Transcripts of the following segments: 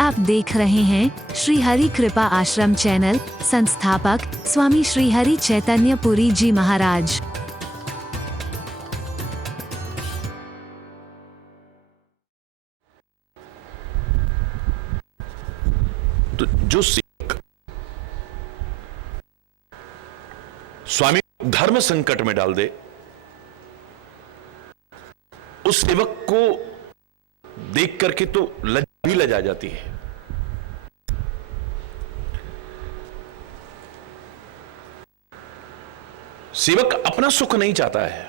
आप देख रहे हैं श्री हरि कृपा आश्रम चैनल। संस्थापक स्वामी श्री हरि चैतन्य पुरी जी महाराज। तो जो सेवक स्वामी धर्म संकट में डाल दे, उस सेवक को देख करके तो भी लजा जाती है। सेवक अपना सुख नहीं चाहता है,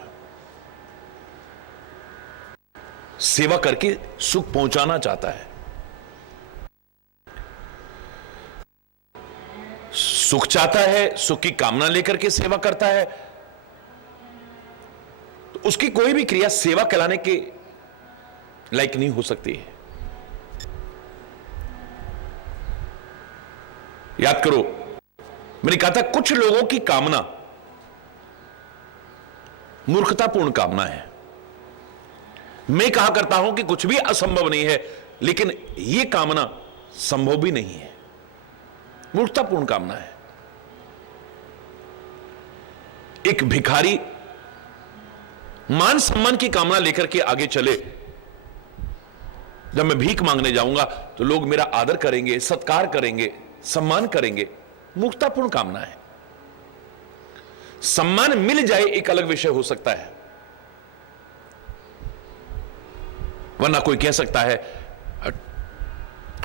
सेवा करके सुख पहुंचाना चाहता है। सुख चाहता है, सुख की कामना लेकर के सेवा करता है, तो उसकी कोई भी क्रिया सेवा कहलाने के लायक नहीं हो सकती है। याद करो, मैंने कहा था कुछ लोगों की कामना मूर्खतापूर्ण कामना है। मैं कहा करता हूं कि कुछ भी असंभव नहीं है, लेकिन यह कामना संभव भी नहीं है, मूर्खतापूर्ण कामना है। एक भिखारी मान सम्मान की कामना लेकर के आगे चले, जब मैं भीख मांगने जाऊंगा तो लोग मेरा आदर करेंगे, सत्कार करेंगे, सम्मान करेंगे, मूर्खतापूर्ण कामना है। सम्मान मिल जाए एक अलग विषय हो सकता है, वरना कोई कह सकता है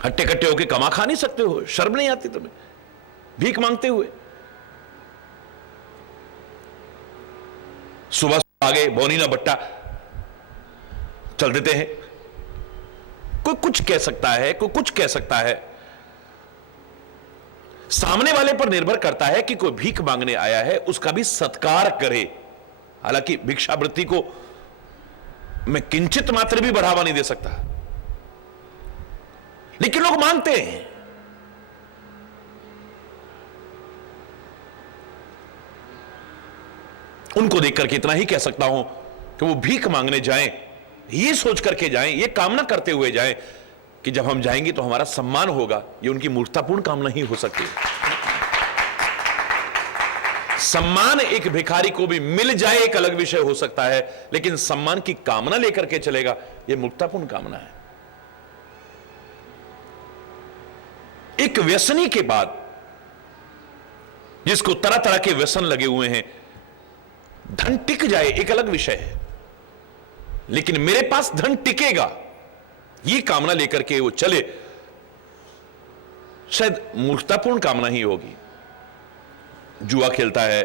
हट्टे कट्टे होके कमा खा नहीं सकते हो, शर्म नहीं आती तुम्हें भीख मांगते हुए। सुबह आगे बोनीना बट्टा चल देते हैं। कोई कुछ कह सकता है, कोई कुछ कह सकता है, सामने वाले पर निर्भर करता है कि कोई भीख मांगने आया है उसका भी सत्कार करे। हालांकि भिक्षावृत्ति को मैं किंचित मात्र भी बढ़ावा नहीं दे सकता, लेकिन लोग मांगते हैं। उनको देख करके इतना ही कह सकता हूं कि वो भीख मांगने जाएं, ये सोच करके जाएं, ये कामना करते हुए जाएं कि जब हम जाएंगे तो हमारा सम्मान होगा। ये उनकी मूर्खतापूर्ण कामना ही हो सकती है। सम्मान एक भिखारी को भी मिल जाए एक अलग विषय हो सकता है, लेकिन सम्मान की कामना लेकर के चलेगा, यह मूर्खतापूर्ण कामना है। एक व्यसनी के बाद जिसको तरह तरह के व्यसन लगे हुए हैं, धन टिक जाए एक अलग विषय है, लेकिन मेरे पास धन टिकेगा ये कामना लेकर के वो चले, शायद मूर्खतापूर्ण कामना ही होगी। जुआ खेलता है,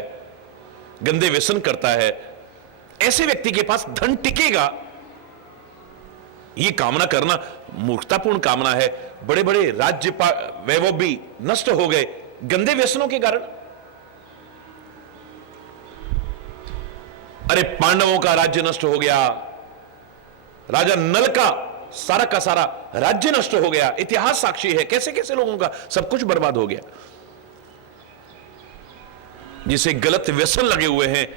गंदे व्यसन करता है, ऐसे व्यक्ति के पास धन टिकेगा ये कामना करना मूर्खतापूर्ण कामना है। बड़े बड़े राज्य वैभव भी नष्ट हो गए गंदे व्यसनों के कारण। अरे पांडवों का राज्य नष्ट हो गया, राजा नल का सारा राज्य नष्ट हो गया, इतिहास साक्षी है। कैसे कैसे लोगों का सब कुछ बर्बाद हो गया। जिसे गलत व्यसन लगे हुए हैं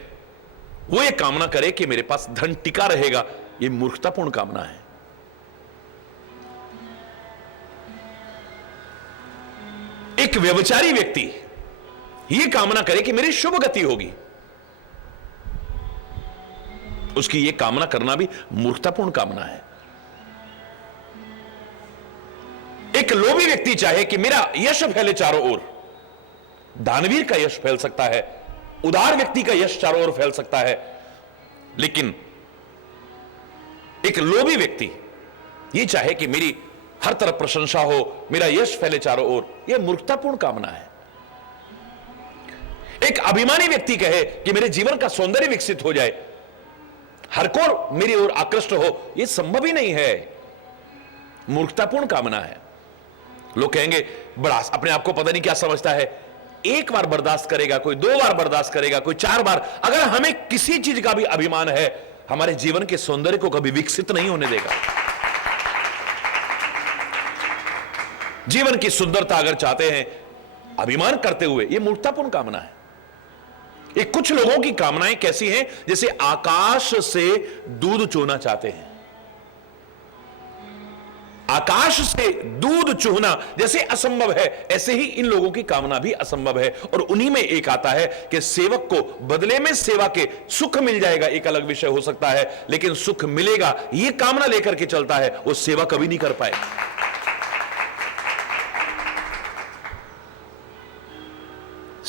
वो ये कामना करे कि मेरे पास धन टिका रहेगा, ये मूर्खतापूर्ण कामना है। एक व्यभिचारी व्यक्ति ये कामना करे कि मेरी शुभ गति होगी, उसकी यह कामना करना भी मूर्खतापूर्ण कामना है। एक लोभी व्यक्ति चाहे कि मेरा यश फैले चारों ओर, दानवीर का यश फैल सकता है, उदार व्यक्ति का यश चारों ओर फैल सकता है, लेकिन एक लोभी व्यक्ति यह चाहे कि मेरी हर तरफ प्रशंसा हो, मेरा यश फैले चारों ओर, यह मूर्खतापूर्ण कामना है। एक अभिमानी व्यक्ति कहे कि मेरे जीवन का सौंदर्य विकसित हो जाए, हर कोर मेरी ओर आकृष्ट हो, यह संभव ही नहीं है, मूर्खतापूर्ण कामना है। लोग कहेंगे बड़ा अपने आप को पता नहीं क्या समझता है, एक बार बर्दाश्त करेगा, कोई 2 बार बर्दाश्त करेगा, कोई 4 बार। अगर हमें किसी चीज का भी अभिमान है, हमारे जीवन के सौंदर्य को कभी विकसित नहीं होने देगा। जीवन की सुंदरता अगर चाहते हैं अभिमान करते हुए, यह मूर्खतापूर्ण कामना है। ये कुछ लोगों की कामनाएं कैसी हैं, जैसे आकाश से दूध चोना चाहते हैं। आकाश से दूध चूहना जैसे असंभव है, ऐसे ही इन लोगों की कामना भी असंभव है। और उन्हीं में एक आता है कि सेवक को बदले में सेवा के सुख मिल जाएगा, एक अलग विषय हो सकता है, लेकिन सुख मिलेगा यह कामना लेकर के चलता है, वो सेवा कभी नहीं कर पाएगा।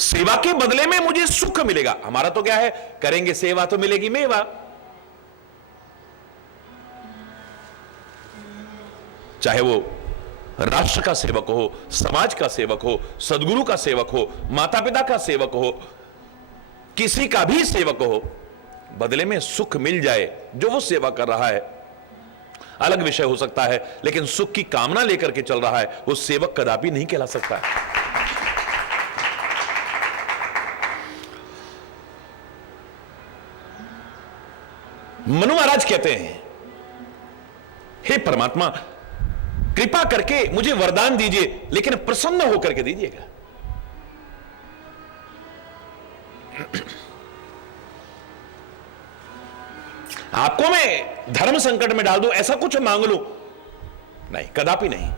सेवा के बदले में मुझे सुख मिलेगा। हमारा तो क्या है, करेंगे सेवा तो मिलेगी मेवा। चाहे वो राष्ट्र का सेवक हो, समाज का सेवक हो, सदगुरु का सेवक हो, माता पिता का सेवक हो, किसी का भी सेवक हो, बदले में सुख मिल जाए जो वो सेवा कर रहा है, अलग विषय हो सकता है, लेकिन सुख की कामना लेकर के चल रहा है, वो सेवक कदापि नहीं कहला सकता है। मनु महाराज कहते हैं, हे परमात्मा, कृपा करके मुझे वरदान दीजिए, लेकिन प्रसन्न होकर के दीजिएगा। आपको मैं धर्म संकट में डाल दूं, ऐसा कुछ मांग लूं, नहीं, कदापि नहीं।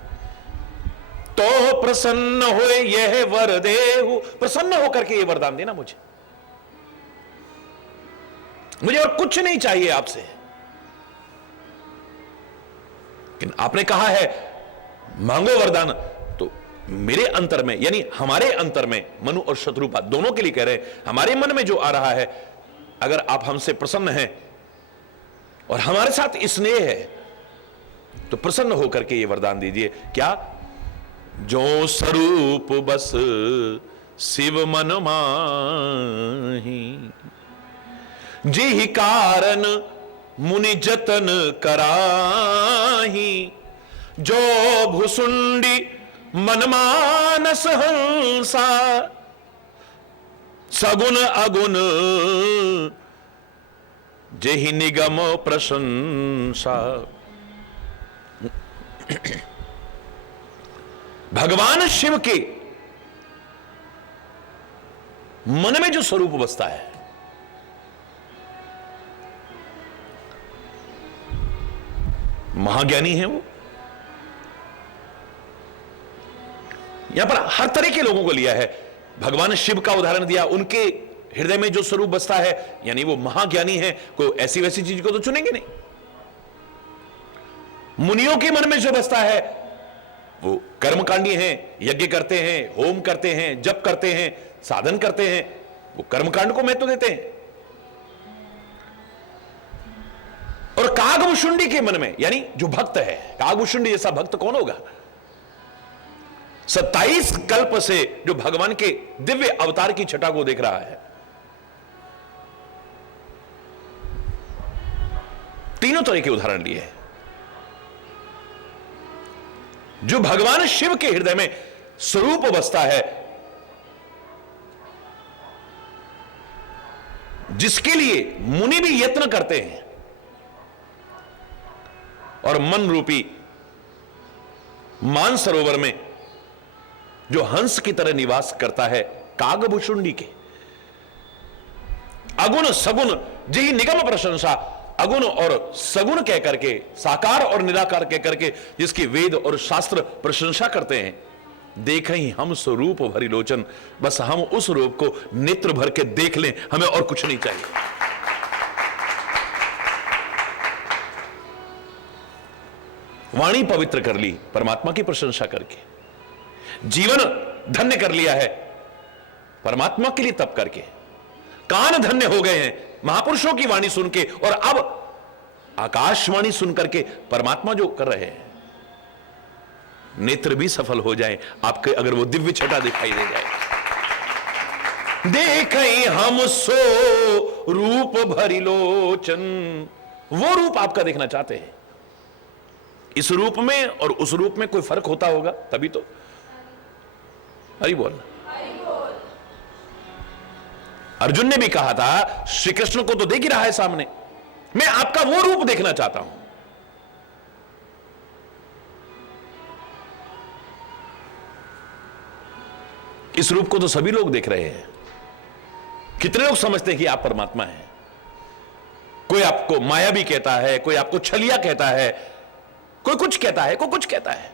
तो प्रसन्न होए यह वर देहु, प्रसन्न होकर के यह वरदान देना मुझे और कुछ नहीं चाहिए आपसे। लेकिन आपने कहा है मांगो वरदान, तो मेरे अंतर में, यानी हमारे अंतर में, मनु और शत्रुपा दोनों के लिए कह रहे हैं, हमारे मन में जो आ रहा है, अगर आप हमसे प्रसन्न हैं और हमारे साथ स्नेह है, तो प्रसन्न होकर के ये वरदान दीजिए। क्या? जो स्वरूप बस शिव मन माही, जिहि कारण मुनि जतन कराही, जो भुसुंडी मनमानस हंसा, सगुन अगुन जेहि निगम प्रशंसा। भगवान शिव के मन में जो स्वरूप बसता है, महाज्ञानी है वो। यहां पर हर तरह के लोगों को लिया है, भगवान शिव का उदाहरण दिया, उनके हृदय में जो स्वरूप बसता है, यानी वो महाज्ञानी है, कोई ऐसी वैसी चीज को तो चुनेंगे नहीं। मुनियों के मन में जो बसता है, वो कर्मकांडी हैं, यज्ञ करते हैं, होम करते हैं, जप करते हैं, साधन करते हैं, वो कर्मकांड को महत्व देते हैं। और कागभुशुंडी के मन में, यानी जो भक्त है, कागभुशुंडी जैसा भक्त कौन होगा? 27 कल्प से जो भगवान के दिव्य अवतार की छटा को देख रहा है, तीनों तरह के उदाहरण लिए हैं। जो भगवान शिव के हृदय में स्वरूप बसता है, जिसके लिए मुनि भी यत्न करते हैं, और मन रूपी मानसरोवर में जो हंस की तरह निवास करता है, कागभुशुंडी के, अगुण सगुण जिहि निगम प्रशंसा, अगुण और सगुण कह करके, साकार और निराकार कह करके जिसकी वेद और शास्त्र प्रशंसा करते हैं, देखें हम स्वरूप भरी लोचन, बस हम उस रूप को नेत्र भर के देख लें, हमें और कुछ नहीं चाहिए। वाणी पवित्र कर ली परमात्मा की प्रशंसा करके, जीवन धन्य कर लिया है परमात्मा के लिए तप करके, कान धन्य हो गए हैं महापुरुषों की वाणी सुन के, और अब आकाशवाणी सुन करके परमात्मा जो कर रहे हैं, नेत्र भी सफल हो जाए आपके, अगर वो दिव्य छटा दिखाई दे जाए। देखें हम सो रूप भरी लोचन, वो रूप आपका देखना चाहते हैं। इस रूप में और उस रूप में कोई फर्क होता होगा, तभी तो। हरि बोल। अर्जुन ने भी कहा था, श्री कृष्ण को तो देख ही रहा है सामने, मैं आपका वो रूप देखना चाहता हूं। इस रूप को तो सभी लोग देख रहे हैं। कितने लोग समझते हैं कि आप परमात्मा हैं? कोई आपको मायावी कहता है, कोई आपको छलिया कहता है, कोई कुछ कहता है, कोई कुछ कहता है।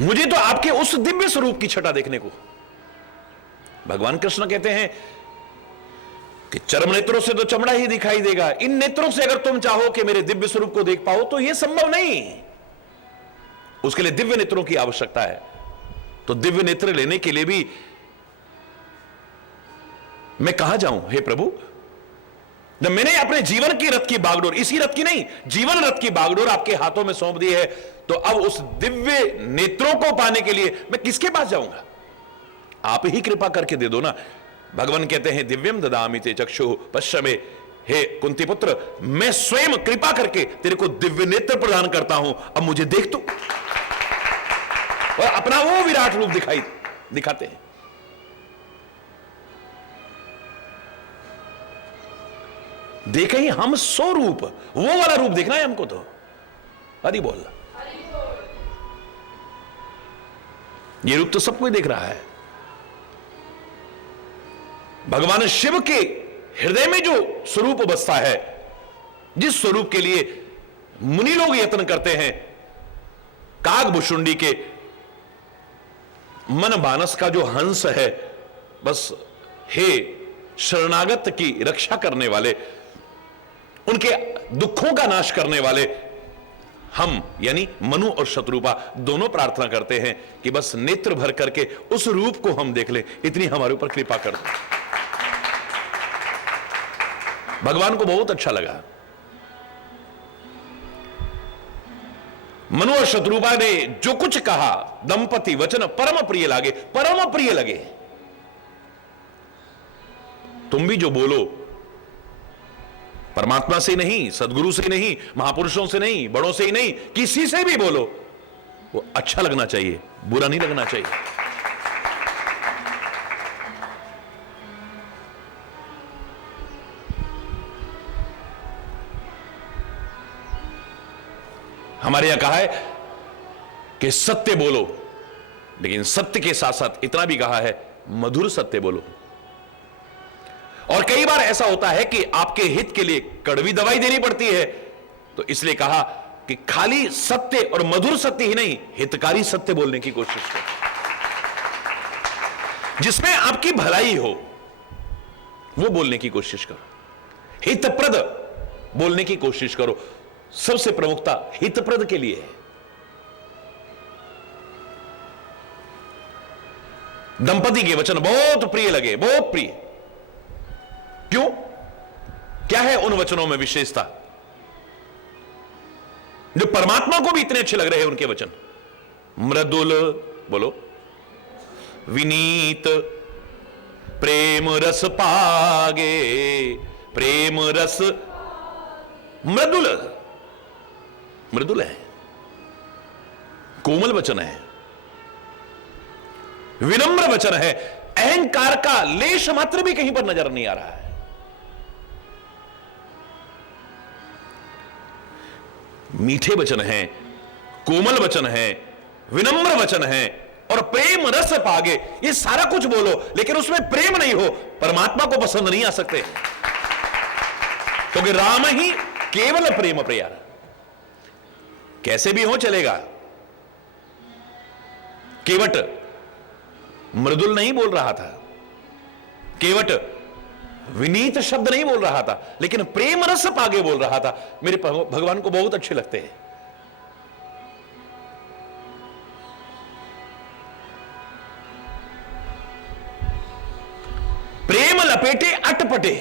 मुझे तो आपके उस दिव्य स्वरूप की छटा देखने को, भगवान कृष्ण कहते हैं कि चर्म नेत्रों से तो चमड़ा ही दिखाई देगा, इन नेत्रों से अगर तुम चाहो कि मेरे दिव्य स्वरूप को देख पाओ तो यह संभव नहीं, उसके लिए दिव्य नेत्रों की आवश्यकता है। तो दिव्य नेत्र लेने के लिए भी मैं कहां जाऊं हे प्रभु? जब मैंने अपने जीवन की रथ की बागडोर, इसी रथ की नहीं, जीवन रथ की बागडोर आपके हाथों में सौंप दी है, तो अब उस दिव्य नेत्रों को पाने के लिए मैं किसके पास जाऊंगा? आप ही कृपा करके दे दो ना। भगवान कहते हैं दिव्यम ददामि ते चक्षु पश्चिमे, हे कुंती पुत्र, मैं स्वयं कृपा करके तेरे को दिव्य नेत्र प्रदान करता हूं, अब मुझे देख तू। और अपना वो विराट रूप दिखाते हैं। देखे ही हम सो रूप, वो वाला रूप देखना है हमको। तो हरि बोल, ये रूप तो सब कोई देख रहा है। भगवान शिव के हृदय में जो स्वरूप बसता है, जिस स्वरूप के लिए मुनि लोग यत्न करते हैं, कागभुषुंडी के मन मानस का जो हंस है, बस हे शरणागत की रक्षा करने वाले, उनके दुखों का नाश करने वाले, हम यानी मनु और शत्रुपा दोनों प्रार्थना करते हैं कि बस नेत्र भर करके उस रूप को हम देख लें, इतनी हमारे ऊपर कृपा कर दो। भगवान को बहुत अच्छा लगा। मनु और शत्रुपा ने जो कुछ कहा, दंपति वचन परम प्रिय लागे, परम प्रिय लगे। तुम भी जो बोलो, परमात्मा से नहीं, सदगुरु से नहीं, महापुरुषों से नहीं, बड़ों से ही नहीं, किसी से भी बोलो, वो अच्छा लगना चाहिए, बुरा नहीं लगना चाहिए। हमारे यहां कहा है कि सत्य बोलो, लेकिन सत्य के साथ साथ इतना भी कहा है मधुर सत्य बोलो। और कई बार ऐसा होता है कि आपके हित के लिए कड़वी दवाई देनी पड़ती है, तो इसलिए कहा कि खाली सत्य और मधुर सत्य ही नहीं, हितकारी सत्य बोलने की कोशिश करो, जिसमें आपकी भलाई हो, वो बोलने की कोशिश करो, हितप्रद बोलने की कोशिश करो। सबसे प्रमुखता हितप्रद के लिए है। दंपति के वचन बहुत प्रिय लगे, बहुत प्रिय। क्यों? क्या है उन वचनों में विशेषता जो परमात्मा को भी इतने अच्छे लग रहे हैं? उनके वचन मृदुल, बोलो, विनीत, प्रेम रस पागे, प्रेम रस, मृदुल, मृदुल है, कोमल वचन है, विनम्र वचन है, अहंकार का लेश मात्र भी कहीं पर नजर नहीं आ रहा है। मीठे वचन हैं, कोमल वचन हैं, विनम्र वचन हैं, और प्रेम रस पागे, ये सारा कुछ बोलो, लेकिन उसमें प्रेम नहीं हो, परमात्मा को पसंद नहीं आ सकते, क्योंकि राम ही केवल प्रेम प्रिया। कैसे भी हो चलेगा। केवट मृदुल नहीं बोल रहा था, केवट विनीत शब्द नहीं बोल रहा था, लेकिन प्रेम रस पागे बोल रहा था। मेरे भगवान को बहुत अच्छे लगते हैं। प्रेम लपेटे अटपटे,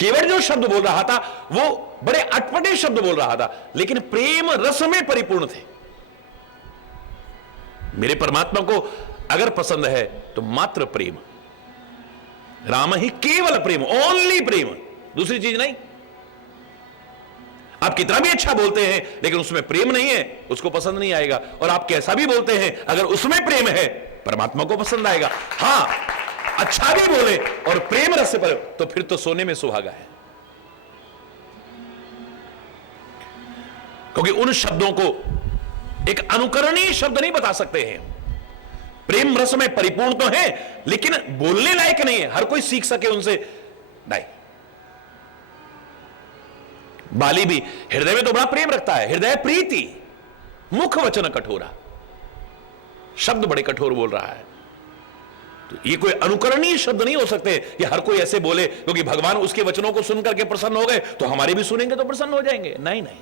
केवट जो शब्द बोल रहा था वो बड़े अटपटे शब्द बोल रहा था, लेकिन प्रेम रस में परिपूर्ण थे। मेरे परमात्मा को अगर पसंद है तो मात्र प्रेम, राम ही केवल प्रेम, ओनली प्रेम, दूसरी चीज नहीं। आप कितना भी अच्छा बोलते हैं लेकिन उसमें प्रेम नहीं है, उसको पसंद नहीं आएगा। और आप कैसा भी बोलते हैं, अगर उसमें प्रेम है, परमात्मा को पसंद आएगा। हां, अच्छा भी बोले और प्रेम रस पर, तो फिर तो सोने में सुहागा है। क्योंकि उन शब्दों को एक अनुकरणीय शब्द नहीं बता सकते हैं। प्रेम रस में परिपूर्ण तो है, लेकिन बोलने लायक नहीं है, हर कोई सीख सके उनसे नहीं। बाली भी हृदय में तो बड़ा प्रेम रखता है, हृदय प्रीति, मुख वचन कठोरा, शब्द बड़े कठोर बोल रहा है। तो ये कोई अनुकरणीय शब्द नहीं हो सकते कि हर कोई ऐसे बोले क्योंकि भगवान उसके वचनों को सुन करके प्रसन्न हो गए तो हमारे भी सुनेंगे तो प्रसन्न हो जाएंगे। नहीं नहीं,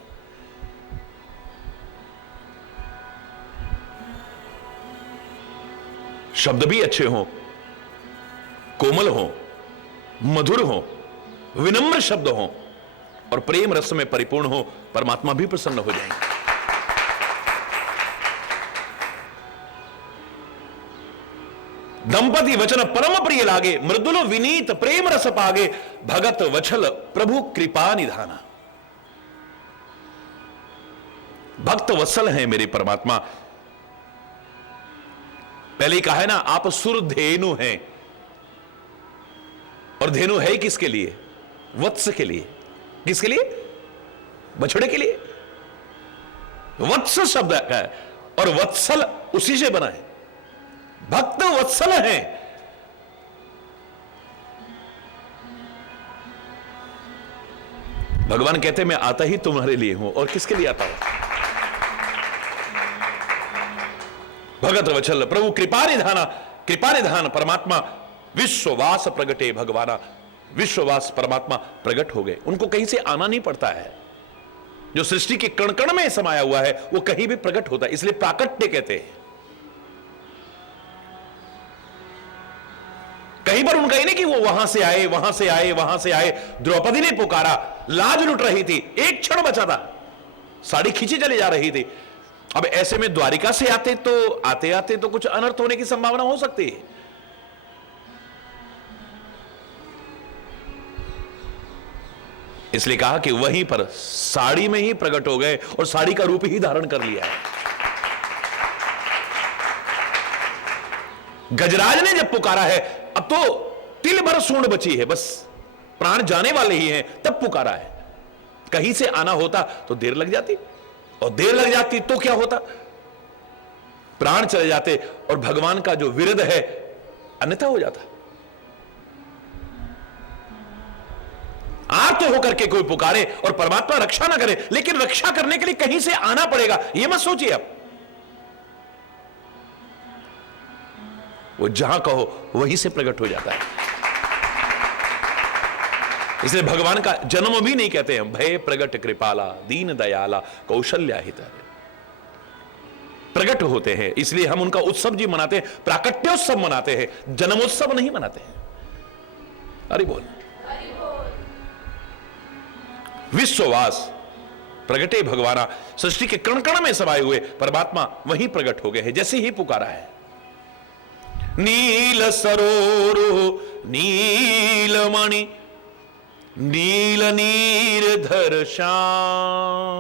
शब्द भी अच्छे हों, कोमल हों, मधुर हों, विनम्र शब्द हों और प्रेम रस में परिपूर्ण हो, परमात्मा भी प्रसन्न हो जाएंगे। दंपति वचन परम प्रिय लागे, मृदुल विनीत प्रेम रस पागे, भगत वचल प्रभु कृपा निधाना। भक्त वत्सल हैं मेरे परमात्मा। पहले ही कहा है ना, आप सुर धेनु हैं। और धेनु है किसके लिए? वत्स के लिए। किसके लिए? बछड़े के लिए। वत्स शब्द है और वत्सल उसी से बना है। भक्त वत्सल है। भगवान कहते मैं आता ही तुम्हारे लिए हूं। और किसके लिए आता हूं? भगत वत्सल प्रभु कृपा निधाना। कृपा निधान परमात्मा विश्ववास प्रगटे भगवाना। विश्ववास परमात्मा प्रकट हो गए, उनको कहीं से आना नहीं पड़ता है। जो सृष्टि के कण कण में समाया हुआ है वो कहीं भी प्रकट होता है, इसलिए प्राकट्य कहते हैं। कहीं पर उनका ही नहीं कि वो वहां से आए वहां से आए वहां से आए। द्रौपदी ने पुकारा, लाज लुट रही थी, एक क्षण बचा था, साड़ी खींची चली जा रही थी। अब ऐसे में द्वारिका से आते तो आते आते तो कुछ अनर्थ होने की संभावना हो सकती है। इसलिए कहा कि वहीं पर साड़ी में ही प्रकट हो गए और साड़ी का रूप ही धारण कर लिया है। गजराज ने जब पुकारा है, अब तो तिल भर सूंड बची है, बस प्राण जाने वाले ही हैं, तब पुकारा है। कहीं से आना होता तो देर लग जाती, और देर लग जाती तो क्या होता? प्राण चले जाते और भगवान का जो विरध है अन्यथा हो जाता। आर्त होकर के कोई पुकारे और परमात्मा रक्षा ना करे, लेकिन रक्षा करने के लिए कहीं से आना पड़ेगा, यह मत सोचिए आप। वो जहां कहो वहीं से प्रकट हो जाता है। इसलिए भगवान का जन्म भी नहीं कहते हैं भय प्रगट कृपाला दीन दयाला कौशल्या हित। प्रकट होते हैं, इसलिए हम उनका उत्सव जी मनाते हैं, प्राकट्योत्सव मनाते हैं, जन्मोत्सव नहीं मनाते हैं। अरे बोल। विश्ववास प्रगटे भगवाना। सृष्टि के कण कण में समाये हुए परमात्मा वहीं प्रकट हो गए हैं, जैसे ही पुकारा है। नील सरोरु नीलमणि नील नीरधर श्याम।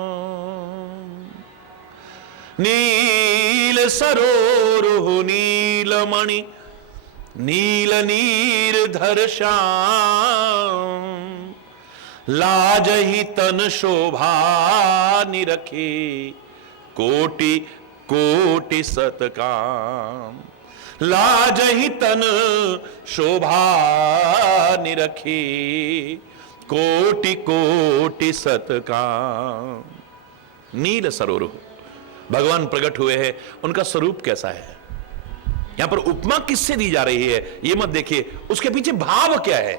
नील सरोरु नीलमणि नील नीरधर श्याम। लाज ही तन शोभा निरखे कोटि कोटि सतकाम। लाज ही तन शोभा निरखे कोटि कोटि सतकाम। नील सरोवर भगवान प्रकट हुए हैं, उनका स्वरूप कैसा है? यहां पर उपमा किससे दी जा रही है यह मत देखिए, उसके पीछे भाव क्या है,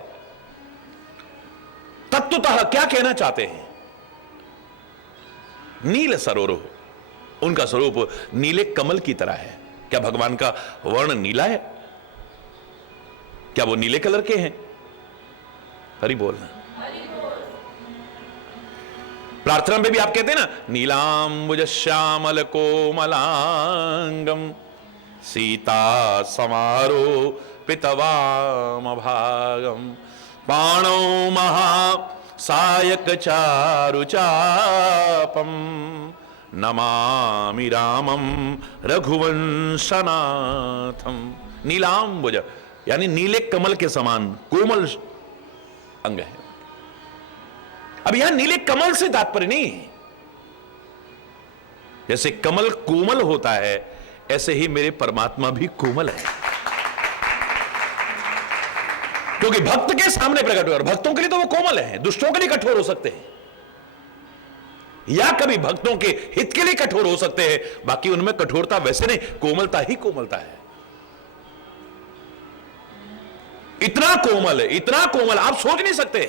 तत्वतः क्या कहना चाहते हैं। नील सरोवर, उनका स्वरूप नीले कमल की तरह है। क्या भगवान का वर्ण नीला है? क्या वो नीले कलर के हैं? हरि बोलना। प्रार्थना में भी आप कहते हैं ना, नीलांबुज श्यामल कोमलांगम सीता समारो पितवाम भागम। पाणौ महा सायक चारु चापम नमामि रामम रघुवंशनाथम। नीलांबुज यानी नीले कमल के समान कोमल अंग है। अब यहां नीले कमल से तात्पर्य नहीं है, जैसे कमल कोमल होता है ऐसे ही मेरे परमात्मा भी कोमल है। क्योंकि भक्त के सामने प्रकट हुए, और भक्तों के लिए तो वो कोमल हैं, दुष्टों के लिए कठोर हो सकते हैं, या कभी भक्तों के हित के लिए कठोर हो सकते हैं, बाकी उनमें कठोरता वैसे नहीं, कोमलता ही कोमलता है। इतना कोमल है, इतना कोमल आप सोच नहीं सकते।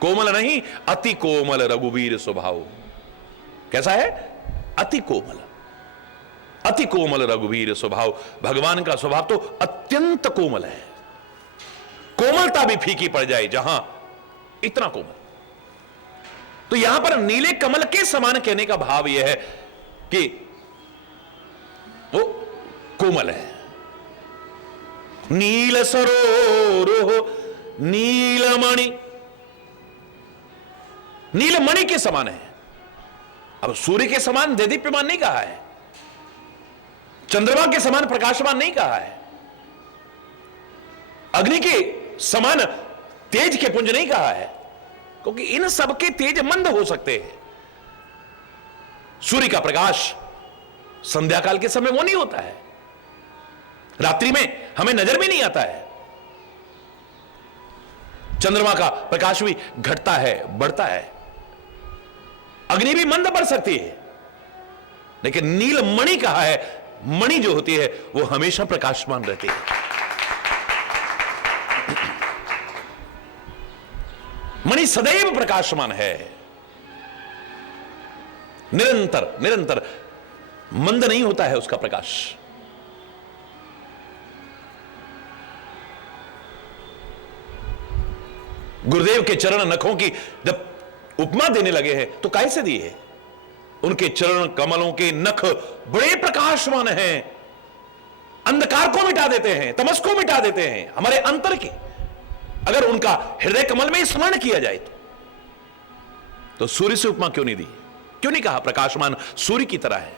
कोमल नहीं, अति कोमल रघुवीर स्वभाव। कैसा है? अति कोमल, अति कोमल रघुवीर स्वभाव। भगवान का स्वभाव तो अत्यंत कोमल है, कोमलता भी फीकी पड़ जाए जहां, इतना कोमल। तो यहां पर नीले कमल के समान कहने का भाव यह है कि वो कोमल है। नील सरोरो नीलमणि, नीलमणि के समान है। अब सूर्य के समान देदीप्यमान नहीं कहा है, चंद्रमा के समान प्रकाशमान नहीं कहा है, अग्नि के समान तेज के पुंज नहीं कहा है, क्योंकि इन सब के तेज मंद हो सकते हैं। सूर्य का प्रकाश संध्या काल के समय वो नहीं होता है, रात्रि में हमें नजर भी नहीं आता है। चंद्रमा का प्रकाश भी घटता है, बढ़ता है, अग्नि भी मंद बढ़ सकती है, लेकिन नीलमणि कहा है, मणि जो होती है वो हमेशा प्रकाशमान रहती है। मणि सदैव प्रकाशमान है, निरंतर निरंतर, मंद नहीं होता है उसका प्रकाश। गुरुदेव के चरण नखों की जब उपमा देने लगे हैं तो कैसे दी है? उनके चरण कमलों के नख बड़े प्रकाशमान हैं, अंधकार को मिटा देते हैं, तमस को मिटा देते हैं, हमारे अंतर की। अगर उनका हृदय कमल में स्मरण किया जाए तो सूर्य से उपमा क्यों नहीं दी? क्यों नहीं कहा प्रकाशमान सूर्य की तरह है?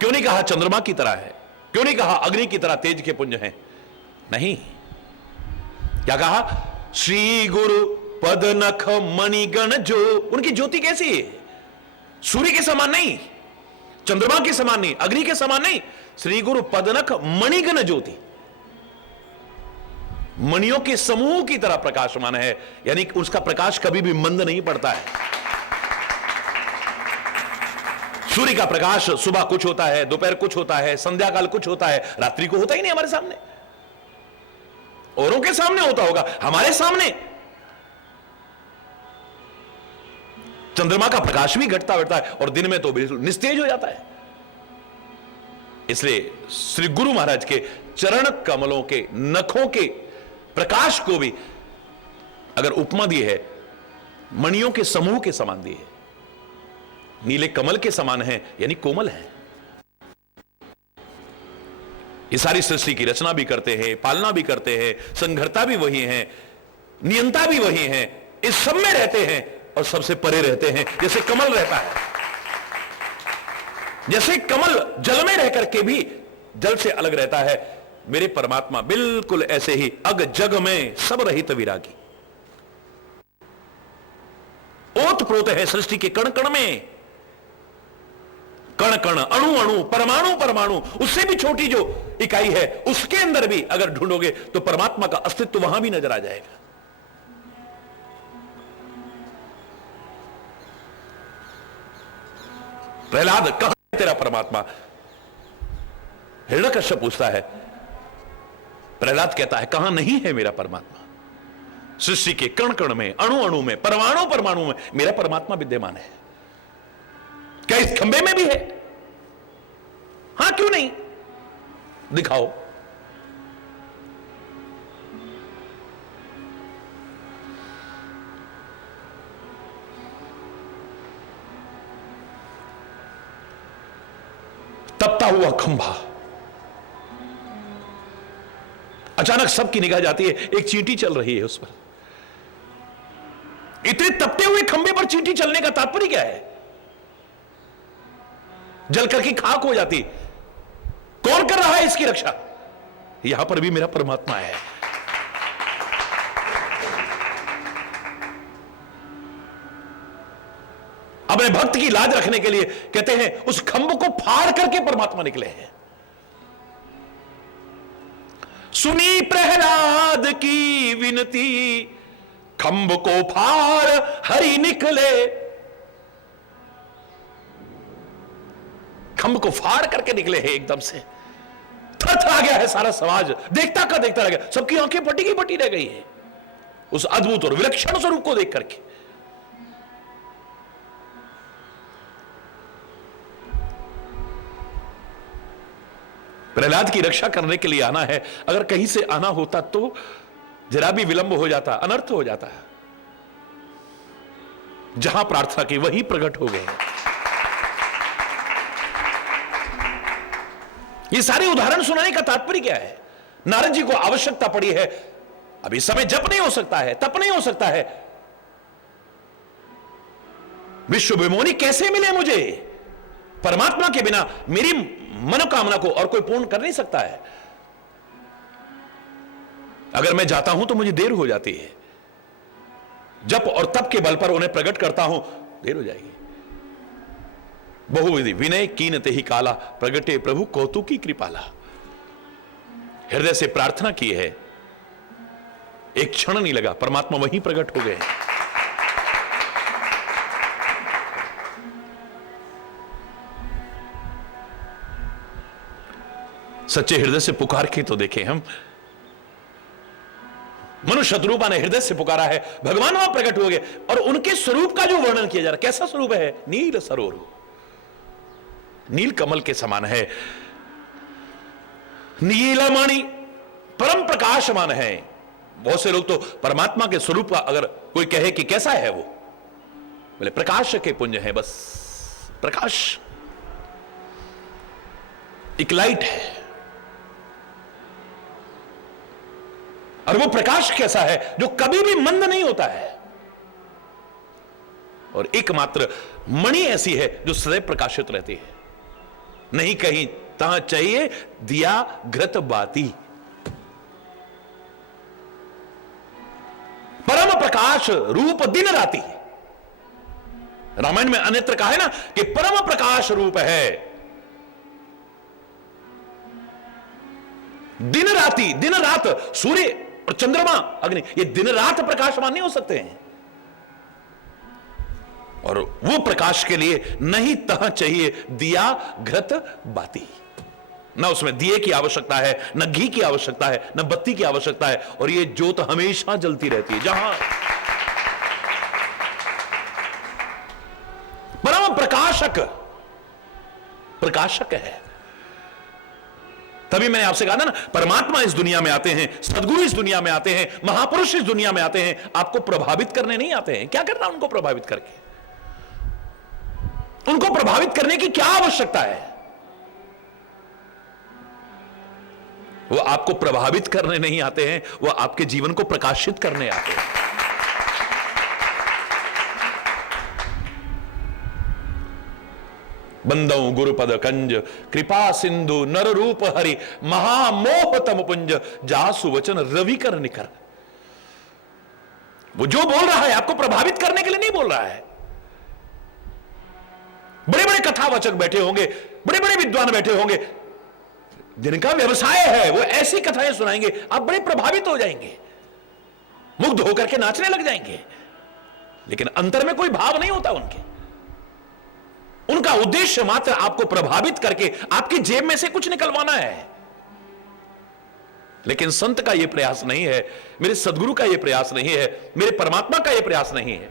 क्यों नहीं कहा चंद्रमा की तरह है? क्यों नहीं कहा अग्नि की तरह तेज के पुंज हैं? नहीं, क्या कहा? श्री गुरु पद नख मणिगण जो। उनकी ज्योति कैसी है? सूर्य के समान नहीं, चंद्रमा के समान नहीं, अग्नि के समान नहीं, श्री गुरु पदनख मणिगण ज्योति, मणियों के समूह की तरह प्रकाशमान है, यानी उसका प्रकाश कभी भी मंद नहीं पड़ता है। सूर्य का प्रकाश सुबह कुछ होता है, दोपहर कुछ होता है, संध्या काल कुछ होता है, रात्रि को होता ही नहीं हमारे सामने। औरों के सामने होता होगा, हमारे सामने चंद्रमा का प्रकाश भी घटता बढ़ता है और दिन में तो बिल्कुल निस्तेज हो जाता है। इसलिए श्री गुरु महाराज के चरण कमलों के नखों के प्रकाश को भी अगर उपमा दी है, मणियों के समूह के समान दी है, नीले कमल के समान है, यानी कोमल है। ये सारी सृष्टि की रचना भी करते हैं, पालना भी करते हैं, संघर्ता भी वही हैं, नियंता भी वही हैं, इस सब में रहते हैं और सबसे परे रहते हैं। जैसे कमल रहता है, जैसे कमल जल में रह करके भी जल से अलग रहता है, मेरे परमात्मा बिल्कुल ऐसे ही अग जग में सब रहित विरागी, ओत प्रोत है सृष्टि के कण कण में, कण कण, अणु अणु, परमाणु परमाणु, उससे भी छोटी जो इकाई है उसके अंदर भी अगर ढूंढोगे तो परमात्मा का अस्तित्व वहां भी नजर आ जाएगा। प्रहलाद, कहां है तेरा परमात्मा? हिरण्यकश्यप पूछता है, प्रहलाद कहता है कहां नहीं है मेरा परमात्मा? सृष्टि के कण कण में, अणु अणु में, परमाणु परमाणु में मेरा परमात्मा विद्यमान है। क्या इस खंबे में भी है? हां, क्यों नहीं, दिखाओ। तपता हुआ खंभा, अचानक सबकी निगाह जाती है, एक चींटी चल रही है उस पर। इतने तपते हुए खंभे पर चींटी चलने का तात्पर्य क्या है? जल करके खाक हो जाती। कौन कर रहा है इसकी रक्षा? यहां पर भी मेरा परमात्मा है। अपने भक्त की लाज रखने के लिए कहते हैं उस खंभ को फाड़ करके परमात्मा निकले हैं। सुनी प्रहलाद की विनती, खंभ को फाड़ हरि निकले। खंभ को फाड़ करके निकले हैं एकदम से। थरथरा गया है सारा समाज, देखता का देखता रह गया, सबकी आंखें फटी की फटी रह गई है उस अद्भुत और विलक्षण स्वरूप को देख करके। प्रहलाद की रक्षा करने के लिए आना है, अगर कहीं से आना होता तो जरा भी विलंब हो जाता, अनर्थ हो जाता। जहां प्रार्थना की वहीं प्रकट हो गए। ये सारे उदाहरण सुनाने का तात्पर्य क्या है? नारद जी को आवश्यकता पड़ी है, अब इस समय जप नहीं हो सकता है, तप नहीं हो सकता है, विश्व विमोनी कैसे मिले मुझे? परमात्मा के बिना मेरी मनोकामना को और कोई पूर्ण कर नहीं सकता है। अगर मैं जाता हूं तो मुझे देर हो जाती है, जप और तप के बल पर उन्हें प्रकट करता हूं, देर हो जाएगी। बहुविधि विनय कीनते ही काला, प्रगटे प्रभु कौतुकी कृपाला। हृदय से प्रार्थना की है, एक क्षण नहीं लगा, परमात्मा वहीं प्रकट हो गए। सच्चे हृदय से पुकार के तो देखें हम। मनुष्य शत्रुपा ने हृदय से पुकारा है, भगवान वहां प्रकट हो गए। और उनके स्वरूप का जो वर्णन किया जा रहा है, कैसा स्वरूप है? नील सरोवर, नील कमल के समान है, नीलमणि, परम प्रकाशमान है। बहुत से लोग तो परमात्मा के स्वरूप का अगर कोई कहे कि कैसा है वो, बोले प्रकाश के पुंज है, बस प्रकाश, एक लाइट है। और वो प्रकाश कैसा है? जो कभी भी मंद नहीं होता है। और एकमात्र मणि ऐसी है जो सदैव प्रकाशित रहती है, नहीं कहीं तहां चाहिए दिया घृत बाती। परम प्रकाश रूप दिन राती। रामायण में अन्यत्र कहा है ना कि परम प्रकाश रूप है, दिन राती, दिन रात, सूर्य और चंद्रमा अग्नि, ये दिन रात प्रकाशमान नहीं हो सकते हैं। और वो प्रकाश के लिए नहीं तह चाहिए दिया घृत बाती। ना उसमें दिए की आवश्यकता है, न घी की आवश्यकता है, न बत्ती की आवश्यकता है। और ये ज्योत हमेशा जलती रहती है। जहां परम प्रकाशक प्रकाशक है। तभी मैंने आपसे कहा ना, परमात्मा इस दुनिया में आते हैं, सदगुरु इस दुनिया में आते हैं, महापुरुष इस दुनिया में आते हैं, आपको प्रभावित करने नहीं आते हैं। क्या करना उनको प्रभावित करके? उनको प्रभावित करने की क्या आवश्यकता है? वो आपको प्रभावित करने नहीं आते हैं, वो आपके जीवन को प्रकाशित करने आते हैं। बंदऊ गुरुपद कंज, कृपा सिंधु नर रूप हरि, महामोह तम पुंज, जासु वचन रवि कर निकर। वो जो बोल रहा है आपको प्रभावित करने के लिए नहीं बोल रहा है। बड़े बड़े कथावाचक बैठे होंगे, बड़े बड़े विद्वान बैठे होंगे, जिनका व्यवसाय है वो ऐसी कथाएं सुनाएंगे, आप बड़े प्रभावित हो जाएंगे, मुग्ध होकर के नाचने लग जाएंगे। लेकिन अंतर में कोई भाव नहीं होता उनके। उनका उद्देश्य मात्र आपको प्रभावित करके आपकी जेब में से कुछ निकलवाना है। लेकिन संत का यह प्रयास नहीं है, मेरे सदगुरु का यह प्रयास नहीं है, मेरे परमात्मा का यह प्रयास नहीं है।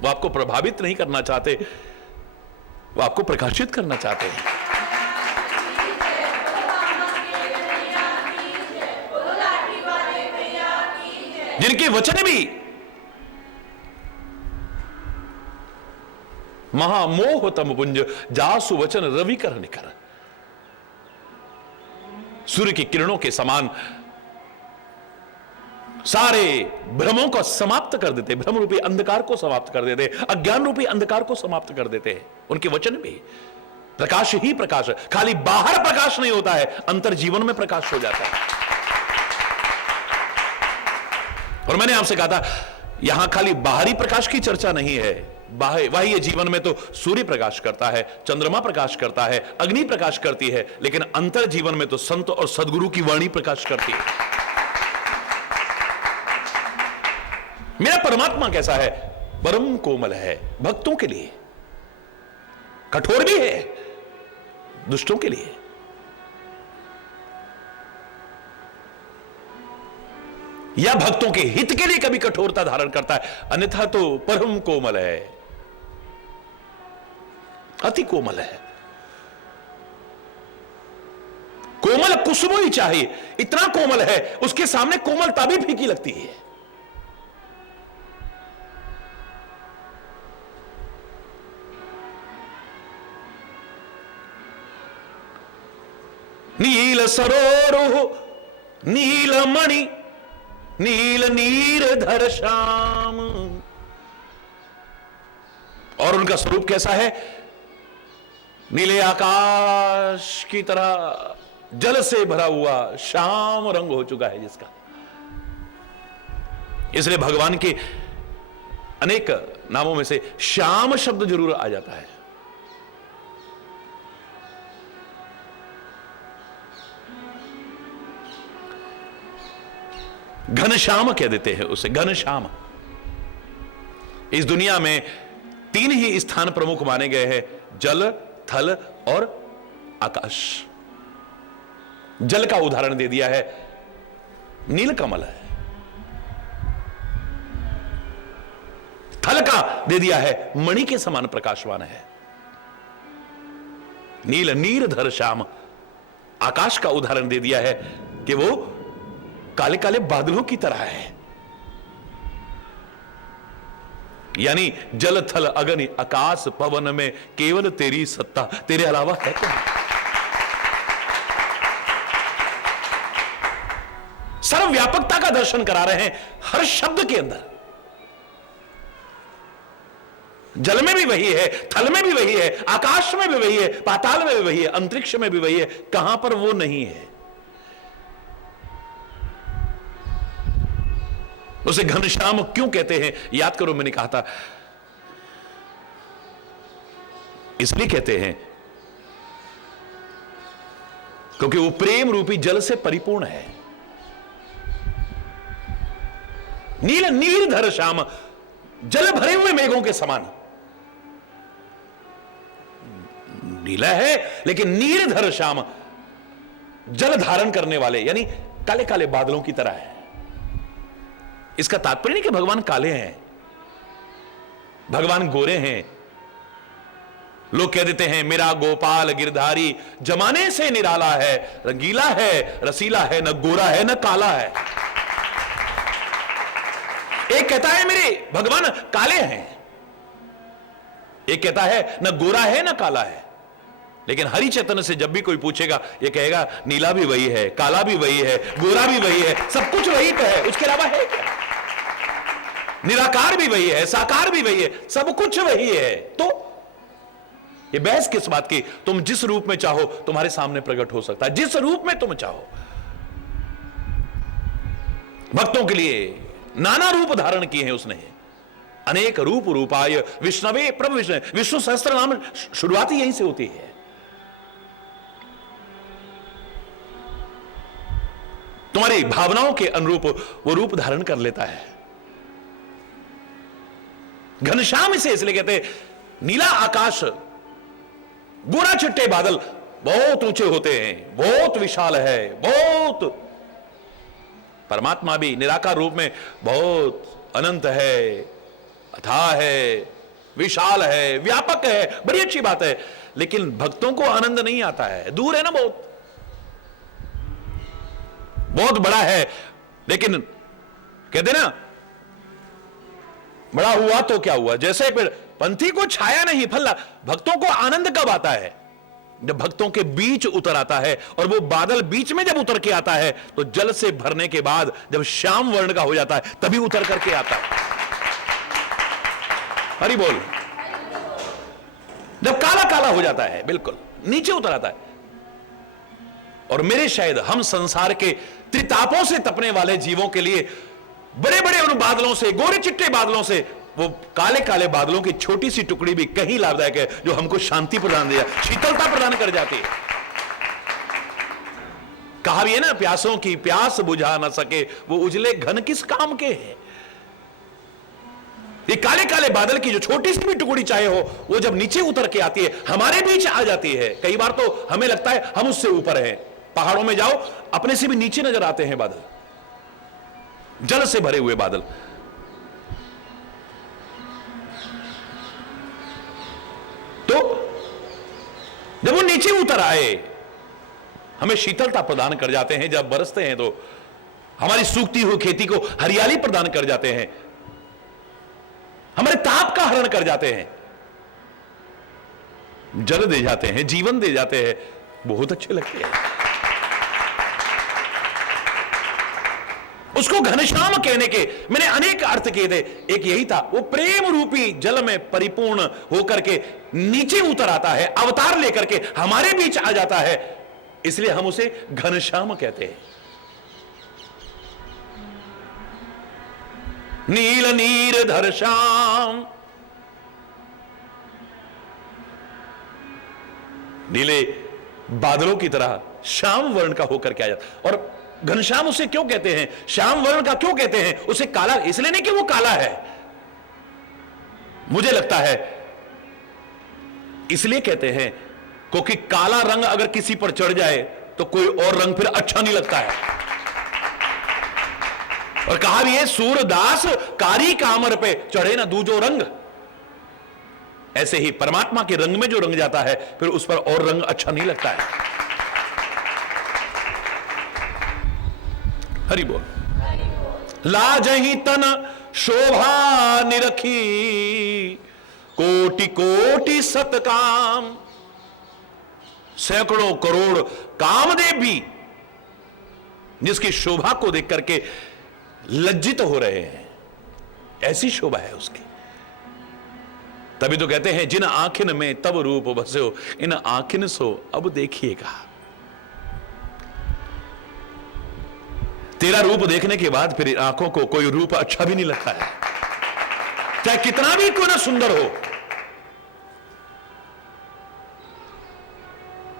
वो आपको प्रभावित नहीं करना चाहते, वो आपको प्रकाशित करना चाहते हैं। जिनके वचन भी महामोह तम पुंज, जासु वचन रवि कर निकर। सूर्य की किरणों के समान सारे भ्रमों को समाप्त कर देते, भ्रम रूपी अंधकार को समाप्त कर देते, अज्ञान रूपी अंधकार को समाप्त कर देते हैं। उनके वचन भी प्रकाश ही प्रकाश है। खाली बाहर प्रकाश नहीं होता है, अंतर जीवन में प्रकाश हो जाता है। और मैंने आपसे कहा था, यहां खाली बाहरी प्रकाश की चर्चा नहीं है। बाह्य जीवन में तो सूर्य प्रकाश करता है, चंद्रमा प्रकाश करता है, अग्नि प्रकाश करती है, लेकिन अंतर जीवन में तो संत और सदगुरु की वाणी प्रकाश करती है। मेरा परमात्मा कैसा है? परम कोमल है भक्तों के लिए, कठोर भी है दुष्टों के लिए। या भक्तों के हित के लिए कभी कठोरता धारण करता है, अन्यथा तो परम कोमल है, अति कोमल है। कोमल कुसुम ही चाहिए, इतना कोमल है, उसके सामने कोमलता भी फीकी लगती है। नील सरोरुह नीलमणि नील नीरधर श्याम। और उनका स्वरूप कैसा है? नीले आकाश की तरह जल से भरा हुआ श्याम रंग हो चुका है जिसका। इसलिए भगवान के अनेक नामों में से श्याम शब्द जरूर आ जाता है। घनश्याम कह देते हैं उसे, घनश्याम। इस दुनिया में तीन ही स्थान प्रमुख माने गए हैं, जल, थल और आकाश। जल का उदाहरण दे दिया है, नीलकमल है। थल का दे दिया है, मणि के समान प्रकाशवान है। नील नीरधर श्याम। आकाश का उदाहरण दे दिया है कि वो काले काले बादलों की तरह है। यानी जल थल अग्नि आकाश पवन में केवल तेरी सत्ता, तेरे अलावा है क्या? सर्वव्यापकता का दर्शन करा रहे हैं हर शब्द के अंदर। जल में भी वही है, थल में भी वही है, आकाश में भी वही है, पाताल में भी वही है, अंतरिक्ष में भी वही है। कहां पर वो नहीं है? उसे घनश्याम क्यों कहते हैं? याद करो, मैंने कहा था, इसलिए कहते हैं क्योंकि वो प्रेम रूपी जल से परिपूर्ण है। नील नीरधर श्याम, जल भरे हुए मेघों के समान। नीला है लेकिन नीरधर श्याम, जल धारण करने वाले, यानी काले काले बादलों की तरह है। इसका तात्पर्य नहीं कि भगवान काले हैं, भगवान गोरे हैं। लोग कह देते हैं मेरा गोपाल गिरधारी जमाने से निराला है, रंगीला है, रसीला है, न गोरा है न काला है। एक कहता है मेरे भगवान काले हैं, एक कहता है न गोरा है न काला है। लेकिन हरि चैतन्य से जब भी कोई पूछेगा, ये कहेगा नीला भी वही है, काला भी वही है, गोरा भी वही है, सब कुछ वही पे है, उसके अलावा है क्या? निराकार भी वही है, साकार भी वही है, सब कुछ वही है। तो ये बहस किस बात की? तुम जिस रूप में चाहो तुम्हारे सामने प्रकट हो सकता है, जिस रूप में तुम चाहो। भक्तों के लिए नाना रूप धारण किए हैं उसने, अनेक रूप रूपाय विष्णवे प्रभु विष्णु। विष्णु सहस्त्र नाम शुरुआत ही यहीं से होती है। तुम्हारी भावनाओं के अनुरूप वो रूप धारण कर लेता है। घनश्याम इसे इसलिए कहते हैं, नीला आकाश, गोरा चिट्टे बादल बहुत ऊंचे होते हैं, बहुत विशाल है, बहुत। परमात्मा भी निराकार रूप में बहुत अनंत है, अथाह है, विशाल है, व्यापक है, बड़ी अच्छी बात है। लेकिन भक्तों को आनंद नहीं आता है, दूर है ना, बहुत बड़ा है। लेकिन कहते ना, बड़ा हुआ तो क्या हुआ, जैसे पेड़, पंथी को छाया नहीं फल। भक्तों को आनंद कब आता है? जब भक्तों के बीच उतर आता है। और वो बादल बीच में जब उतर के आता है तो जल से भरने के बाद जब श्याम वर्ण का हो जाता है तभी उतर करके आता है। हरि बोल। जब काला काला हो जाता है, बिल्कुल नीचे उतर आता है। और मेरे शायद हम संसार के त्रितापों से तपने वाले जीवों के लिए बड़े बड़े उन बादलों से, गोरे चिट्टे बादलों से, वो काले काले बादलों की छोटी सी टुकड़ी भी कहीं लाभदायक है, जो हमको शांति प्रदान दिया, शीतलता प्रदान कर जाती है। कहा भी है ना, प्यासों की प्यास बुझा ना सके वो उजले घन किस काम के हैं। ये काले काले बादल की जो छोटी सी भी टुकड़ी चाहे हो, वो जब नीचे उतर के आती है, हमारे बीच आ जाती है, कई बार तो हमें लगता है हम उससे ऊपर हैं। पहाड़ों में जाओ, अपने से भी नीचे नजर आते हैं बादल, जल से भरे हुए बादल। तो जब वो नीचे उतर आए, हमें शीतलता प्रदान कर जाते हैं। जब बरसते हैं तो हमारी सूखती हुई खेती को हरियाली प्रदान कर जाते हैं, हमारे ताप का हरण कर जाते हैं, जल दे जाते हैं, जीवन दे जाते हैं, बहुत अच्छे लगते हैं। उसको घनश्याम कहने के मैंने अनेक अर्थ किए थे, एक यही था, वो प्रेम रूपी जल में परिपूर्ण होकर के नीचे उतर आता है, अवतार लेकर के हमारे बीच आ जाता है, इसलिए हम उसे घनश्याम कहते हैं। नील नीरधर श्याम, नीले बादलों की तरह श्याम वर्ण का होकर के आ जाता। और घनश्याम उसे क्यों कहते हैं, श्याम वर्ण का क्यों कहते हैं? उसे काला इसलिए नहीं कि वो काला है, मुझे लगता है इसलिए कहते हैं क्योंकि काला रंग अगर किसी पर चढ़ जाए तो कोई और रंग फिर अच्छा नहीं लगता है। और कहा भी है, सूरदास कारी कामर पे चढ़े ना दूजो रंग। ऐसे ही परमात्मा के रंग में जो रंग जाता है, फिर उस पर और रंग अच्छा नहीं लगता है। हरि बोल। लाजही तन शोभा निरखी, कोटि कोटि सतकाम। सैकड़ों करोड़ कामदेव भी जिसकी शोभा को देख करके लज्जित हो रहे हैं, ऐसी शोभा है उसकी। तभी तो कहते हैं, जिन आंखिन में तब रूप बसो, इन आंखिन सो अब देखिएगा। तेरा रूप देखने के बाद फिर आंखों को कोई रूप अच्छा भी नहीं लगता है, चाहे कितना भी क्यों ना सुंदर हो।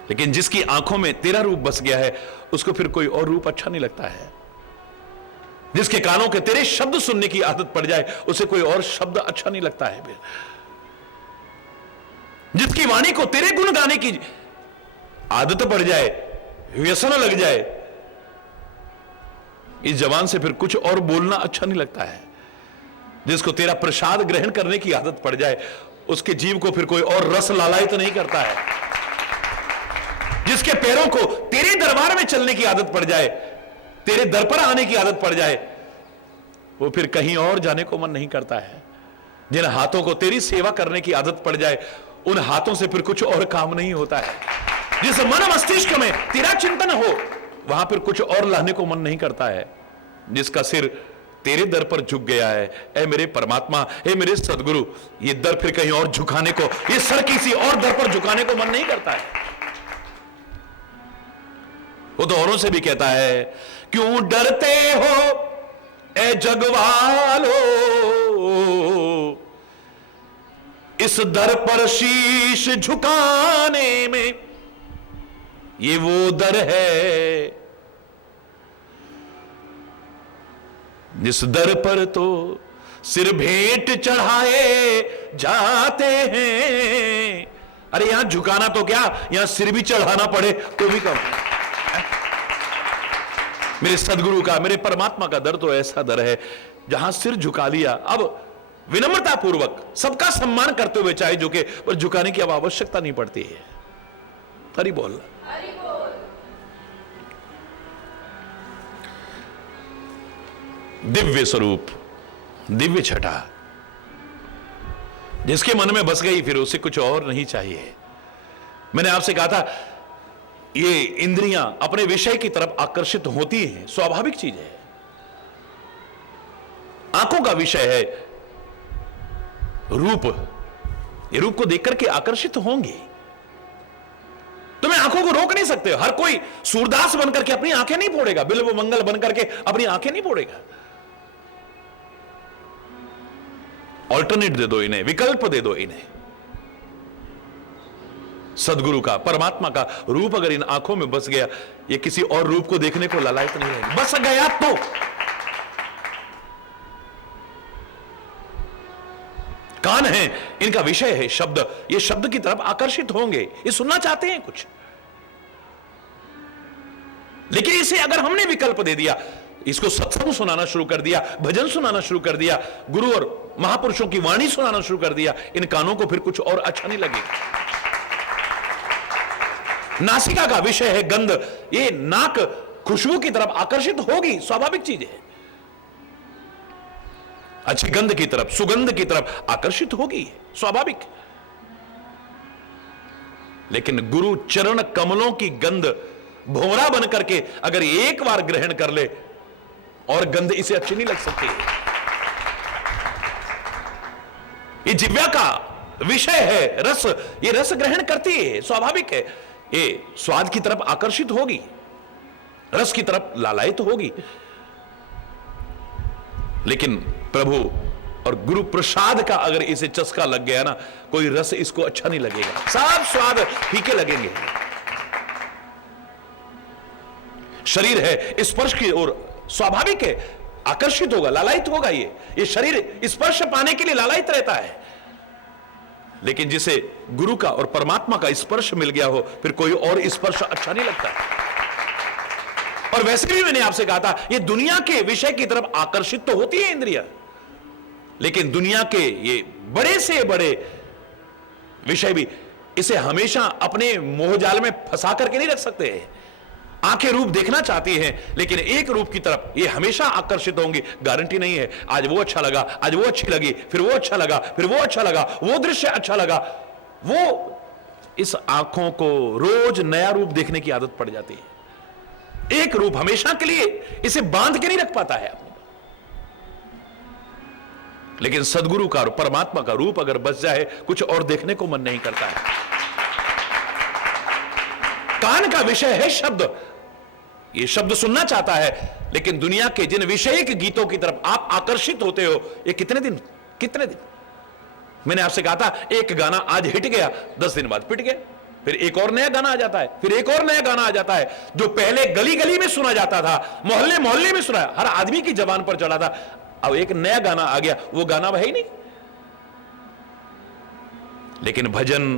लेकिन जिसकी आंखों में तेरा रूप बस गया है, उसको फिर कोई और रूप अच्छा नहीं लगता है। जिसके कानों के तेरे शब्द सुनने की आदत पड़ जाए, उसे कोई और शब्द अच्छा नहीं लगता है। जिसकी वाणी को तेरे गुण गाने की आदत पड़ जाए, व्यसन लग जाए, इस जबान से फिर कुछ और बोलना अच्छा नहीं लगता है। जिसको तेरा प्रसाद ग्रहण करने की आदत पड़ जाए, उसके जीव को फिर कोई और रस लालायित नहीं करता है। जिसके पैरों को तेरे दरबार में चलने की आदत पड़ जाए, तेरे दर पर आने की आदत पड़ जाए, वो फिर कहीं और जाने को मन नहीं करता है। जिन हाथों को तेरी सेवा करने की आदत पड़ जाए, उन हाथों से फिर कुछ और काम नहीं होता है। जिस मन मस्तिष्क में तेरा चिंतन हो, वहां फिर कुछ और लाने को मन नहीं करता है। जिसका सिर तेरे दर पर झुक गया है, ऐ मेरे परमात्मा, ऐ मेरे सदगुरु, ये दर फिर कहीं और झुकाने को, ये सर किसी और दर पर झुकाने को मन नहीं करता है। वो तो औरों से भी कहता है, क्यों डरते हो ए जगवालो, इस दर पर शीश झुकाने में, ये वो दर है जिस दर पर तो सिर भेंट चढ़ाए जाते हैं। अरे यहां झुकाना तो क्या, यहां सिर भी चढ़ाना पड़े तो भी कम। मेरे सदगुरु का, मेरे परमात्मा का दर तो ऐसा दर है जहां सिर झुका लिया, अब विनम्रता पूर्वक सबका सम्मान करते हुए चाहे झुके, पर झुकाने की अब आवश्यकता नहीं पड़ती है। हरि बोल। दिव्य स्वरूप, दिव्य छटा जिसके मन में बस गई, फिर उसे कुछ और नहीं चाहिए। मैंने आपसे कहा था, ये इंद्रियां अपने विषय की तरफ आकर्षित होती हैं, स्वाभाविक चीज है। आंखों का विषय है रूप, ये रूप को देख करके आकर्षित होंगे। तुम्हें आंखों को रोक नहीं सकते हो। हर कोई सूरदास बनकर के अपनी आंखें नहीं फोड़ेगा, बिल्व मंगल बनकर के अपनी आंखें नहीं फोड़ेगा। ऑल्टरनेट दे दो इन्हें, विकल्प दे दो इन्हें। सदगुरु का, परमात्मा का रूप अगर इन आंखों में बस गया, ये किसी और रूप को देखने को लालायित नहीं रहेगा। बस गया तो कान है, इनका विषय है शब्द, ये शब्द की तरफ आकर्षित होंगे, ये सुनना चाहते हैं कुछ। लेकिन इसे अगर हमने विकल्प दे दिया, इसको सत्संग सुनाना शुरू कर दिया, भजन सुनाना शुरू कर दिया, गुरु और महापुरुषों की वाणी सुनाना शुरू कर दिया, इन कानों को फिर कुछ और अच्छा नहीं लगेगा। नासिका का विषय है गंध, ये नाक खुशबू की तरफ आकर्षित होगी, स्वाभाविक चीज है। अच्छी गंध की तरफ, सुगंध की तरफ आकर्षित होगी, स्वाभाविक। लेकिन गुरु चरण कमलों की गंध भोरा बन करके अगर एक बार ग्रहण कर ले, और गंध इसे अच्छी नहीं लग सकती। ये जिह्वा का विषय है रस, ये रस ग्रहण करती है, स्वाभाविक है, ये स्वाद की तरफ आकर्षित होगी, रस की तरफ लालायित होगी। लेकिन प्रभु और गुरु प्रसाद का अगर इसे चस्का लग गया ना, कोई रस इसको अच्छा नहीं लगेगा, सब स्वाद फीके लगेंगे। शरीर है स्पर्श की ओर स्वाभाविक है, आकर्षित होगा, लालायित होगा। ये शरीर स्पर्श पाने के लिए लालायित रहता है। लेकिन जिसे गुरु का और परमात्मा का स्पर्श मिल गया हो, फिर कोई और स्पर्श अच्छा नहीं लगता। और वैसे भी मैंने आपसे कहा था, ये दुनिया के विषय की तरफ आकर्षित तो होती है इंद्रिया, लेकिन दुनिया के ये बड़े से बड़े विषय भी इसे हमेशा अपने मोहजाल में फंसा करके नहीं रख सकते हैं। आंखें रूप देखना चाहती हैं, लेकिन एक रूप की तरफ ये हमेशा आकर्षित होंगी, गारंटी नहीं है। आज वो अच्छा लगा, आज वो अच्छी लगी, फिर वो अच्छा लगा, फिर वो अच्छा लगा, वो दृश्य अच्छा लगा। वो इस आंखों को रोज नया रूप देखने की आदत पड़ जाती है। एक रूप हमेशा के लिए इसे बांध के नहीं रख पाता है। लेकिन सदगुरु का और परमात्मा का रूप अगर बच जाए, कुछ और देखने को मन नहीं करता है। कान का विषय है शब्द, ये शब्द सुनना चाहता है, लेकिन दुनिया के जिन विषयिक गीतों की तरफ आप आकर्षित होते हो, ये कितने दिन मैंने आपसे कहा था, एक गाना आज हिट गया, 10 दिन बाद पिट गया, फिर एक और नया गाना आ जाता है, फिर एक और नया गाना आ जाता है। जो पहले गली गली में सुना जाता था, मोहल्ले मोहल्ले में सुना, हर आदमी की जबान पर चढ़ा था, अब एक नया गाना आ गया, वो गाना है ही नहीं। लेकिन भजन,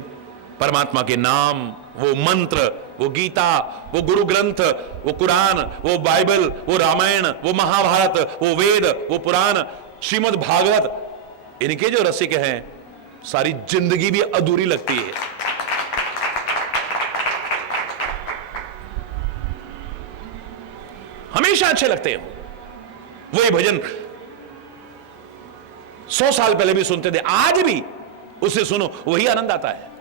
परमात्मा के नाम, वो मंत्र, वो गीता, वो गुरु ग्रंथ, वो कुरान, वो बाइबल, वो रामायण, वो महाभारत, वो वेद, वो पुराण, श्रीमद् भागवत, इनके जो रसिक हैं, सारी जिंदगी भी अधूरी लगती है। हमेशा अच्छे लगते हैं। वही भजन 100 साल पहले भी सुनते थे, आज भी उसे सुनो, वही आनंद आता है।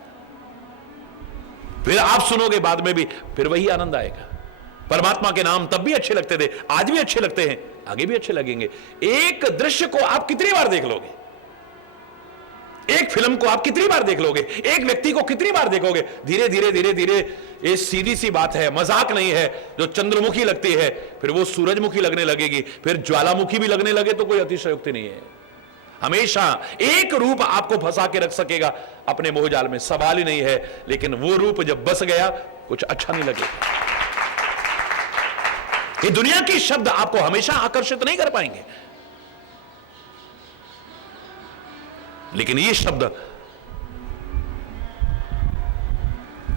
फिर आप सुनोगे बाद में भी, फिर वही आनंद आएगा। परमात्मा के नाम तब भी अच्छे लगते थे, आज भी अच्छे लगते हैं, आगे भी अच्छे लगेंगे। एक दृश्य को आप कितनी बार देख लोगे, एक फिल्म को आप कितनी बार देख लोगे, एक व्यक्ति को कितनी बार देखोगे, धीरे धीरे धीरे धीरे, ये सीधी सी बात है, मजाक नहीं है। जो चंद्रमुखी लगती है, फिर वो सूरजमुखी लगने लगेगी, फिर ज्वालामुखी भी लगने लगे तो कोई अतिशयोक्ति नहीं है। हमेशा एक रूप आपको फंसा के रख सकेगा अपने मोहजाल में, सवाल ही नहीं है। लेकिन वो रूप जब बस गया, कुछ अच्छा नहीं लगेगा। ये दुनिया के शब्द आपको हमेशा आकर्षित नहीं कर पाएंगे, लेकिन ये शब्द,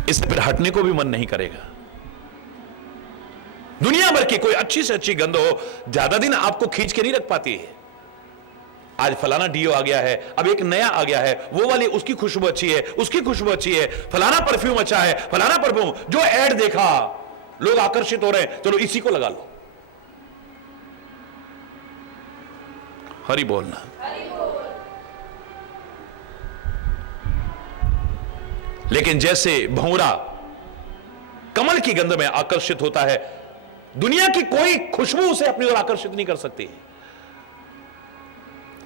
इससे फिर हटने को भी मन नहीं करेगा। दुनिया भर की कोई अच्छी से अच्छी गंध हो, ज्यादा दिन आपको खींच के नहीं रख पाती है। आज फलाना डीओ आ गया है, अब एक नया आ गया है, वो वाली उसकी खुशबू अच्छी है, उसकी खुशबू अच्छी है, फलाना परफ्यूम अच्छा है, फलाना परफ्यूम, जो ऐड देखा लोग आकर्षित हो रहे हैं, चलो इसी को लगा लो। हरि बोलना। लेकिन जैसे भंवरा कमल की गंध में आकर्षित होता है, दुनिया की कोई खुशबू उसे अपनी ओर आकर्षित नहीं कर सकती।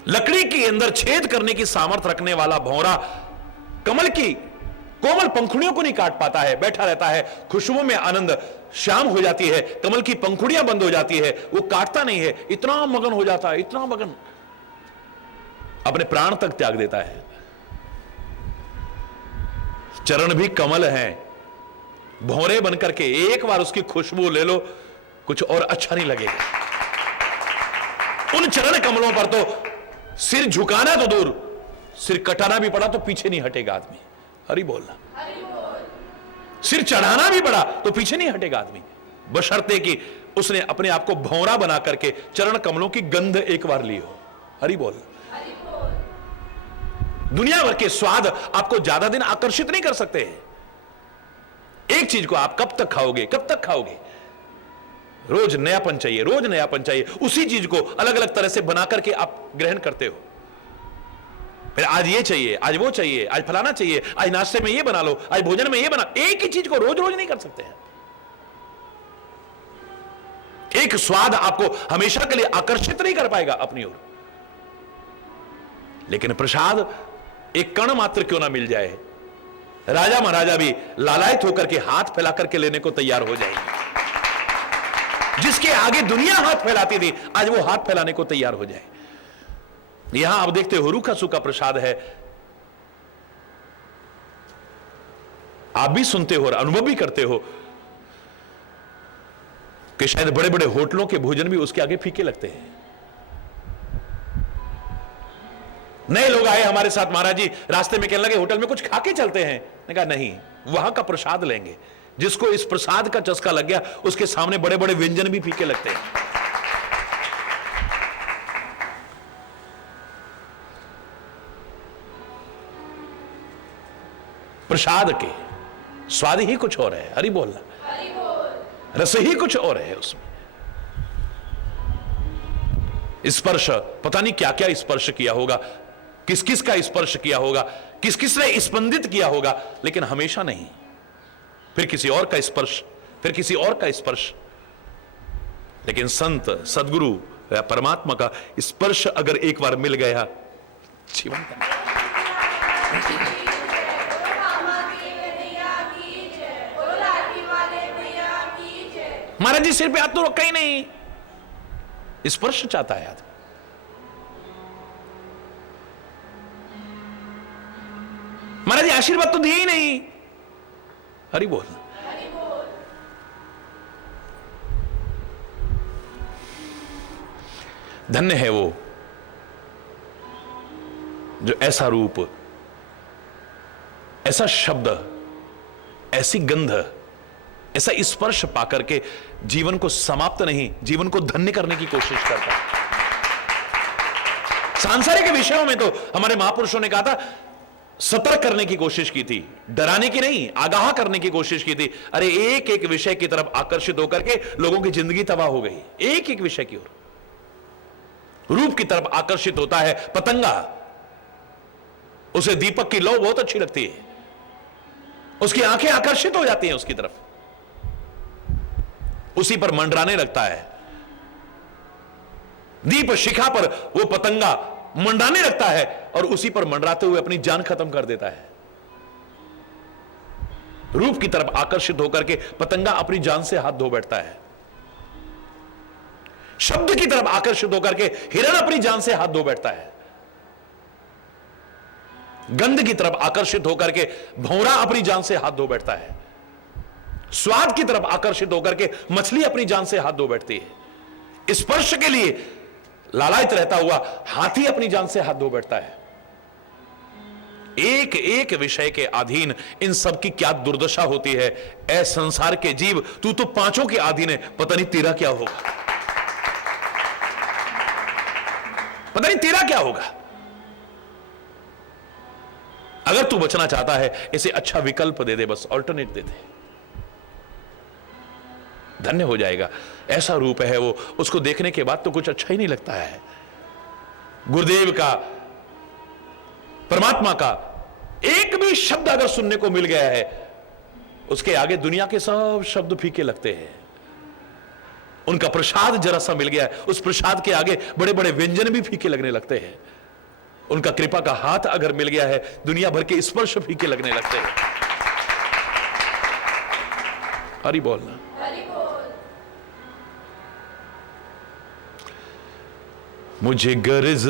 लकड़ी के अंदर छेद करने की सामर्थ्य रखने वाला भंवरा कमल की कोमल पंखुड़ियों को नहीं काट पाता है, बैठा रहता है। खुशबू में आनंद, शाम हो जाती है, कमल की पंखुड़ियां बंद हो जाती है, वो काटता नहीं है, इतना मगन हो जाता है, इतना मगन, अपने प्राण तक त्याग देता है। चरण भी कमल हैं, भौरे बनकर के एक बार उसकी खुशबू ले लो, कुछ और अच्छा नहीं लगेगा। उन चरण कमलों पर तो सिर झुकाना तो दूर, सिर कटाना भी पड़ा तो पीछे नहीं हटेगा आदमी। हरि बोलना। सिर चढ़ाना भी पड़ा तो पीछे नहीं हटेगा आदमी, बशर्ते कि उसने अपने आप को भौरा बना करके चरण कमलों की गंध एक बार ली हो। हरि बोल। दुनिया भर के स्वाद आपको ज्यादा दिन आकर्षित नहीं कर सकते। एक चीज को आप कब तक खाओगे, कब तक खाओगे? रोज नयापन चाहिए, रोज नयापन चाहिए। उसी चीज को अलग अलग तरह से बना करके आप ग्रहण करते हो। फिर आज ये चाहिए, आज वो चाहिए, आज फलाना चाहिए, आज नाश्ते में ये बना लो, आज भोजन में ये बना। एक ही चीज को रोज रोज नहीं कर सकते हैं। एक स्वाद आपको हमेशा के लिए आकर्षित नहीं कर पाएगा अपनी ओर। लेकिन प्रसाद एक कण मात्र क्यों ना मिल जाए, राजा महाराजा भी लालायित होकर के हाथ फैला करके लेने को तैयार हो जाएंगे। जिसके आगे दुनिया हाथ फैलाती थी, आज वो हाथ फैलाने को तैयार हो जाए। यहां आप देखते हो रूखा सूखा प्रसाद है। आप भी सुनते हो और अनुभव भी करते हो कि शायद बड़े बड़े होटलों के भोजन भी उसके आगे फीके लगते हैं। नए लोग आए हमारे साथ, महाराज जी रास्ते में कहने लगे होटल में कुछ खा के चलते हैं। मैंने कहा नहीं, वहां का प्रसाद लेंगे। जिसको इस प्रसाद का चस्का लग गया उसके सामने बड़े बड़े व्यंजन भी फीके लगते हैं। प्रसाद के स्वाद ही कुछ और है। हरि बोलना। रस ही कुछ और है उसमें। स्पर्श, पता नहीं क्या क्या स्पर्श किया होगा, किस किस का स्पर्श किया होगा, किस किस ने स्पंदित किया होगा, लेकिन हमेशा नहीं। फिर किसी और का स्पर्श, फिर किसी और का स्पर्श। लेकिन संत, सदगुरु या परमात्मा का स्पर्श अगर एक बार मिल गया, जीवन का महाराज जी सिर पे हाथ तो रखा ही नहीं, स्पर्श चाहता है आदमी। महाराज जी आशीर्वाद तो दिए ही नहीं। हरि बोल। धन्य है वो जो ऐसा रूप, ऐसा शब्द, ऐसी गंध, ऐसा स्पर्श पाकर के जीवन को समाप्त नहीं, जीवन को धन्य करने की कोशिश करता है। सांसारिक विषयों में तो हमारे महापुरुषों ने कहा था, सतर्क करने की कोशिश की थी, डराने की नहीं, आगाह करने की कोशिश की थी। अरे एक एक विषय की तरफ आकर्षित होकर के लोगों की जिंदगी तबाह हो गई। एक एक विषय की ओर, रूप की तरफ आकर्षित होता है पतंगा, उसे दीपक की लौ बहुत अच्छी लगती है, उसकी आंखें आकर्षित हो जाती हैं उसकी तरफ, उसी पर मंडराने लगता है। दीप शिखा पर वो पतंगा मंडराने लगता है और उसी पर मंडराते हुए अपनी जान खत्म कर देता है। रूप की तरफ आकर्षित होकर के पतंगा अपनी जान से हाथ धो बैठता है। शब्द की तरफ आकर्षित होकर के हिरण अपनी जान से हाथ धो बैठता है। गंध की तरफ आकर्षित होकर के भौरा अपनी जान से हाथ धो बैठता है। स्वाद की तरफ आकर्षित होकर के मछली अपनी जान से हाथ धो बैठती है। स्पर्श के लिए लालायित रहता हुआ हाथी अपनी जान से हाथ धो बैठता है। एक एक विषय के अधीन इन सब की क्या दुर्दशा होती है। ऐ संसार के जीव, तू तो पांचों के अधीन है, पता नहीं तेरा क्या होगा, पता नहीं तेरा क्या होगा। अगर तू बचना चाहता है, इसे अच्छा विकल्प दे दे, बस ऑल्टरनेट दे दे, धन्य हो जाएगा। ऐसा रूप है वो, उसको देखने के बाद तो कुछ अच्छा ही नहीं लगता है। गुरुदेव का, परमात्मा का एक भी शब्द अगर सुनने को मिल गया है, उसके आगे दुनिया के सब शब्द फीके लगते हैं। उनका प्रसाद जरा सा मिल गया है, उस प्रसाद के आगे बड़े बड़े व्यंजन भी फीके लगने लगते हैं। उनका कृपा का हाथ अगर मिल गया है, दुनिया भर के स्पर्श फीके लगने लगते हैं। हरि बोलना। मुझे गर्ज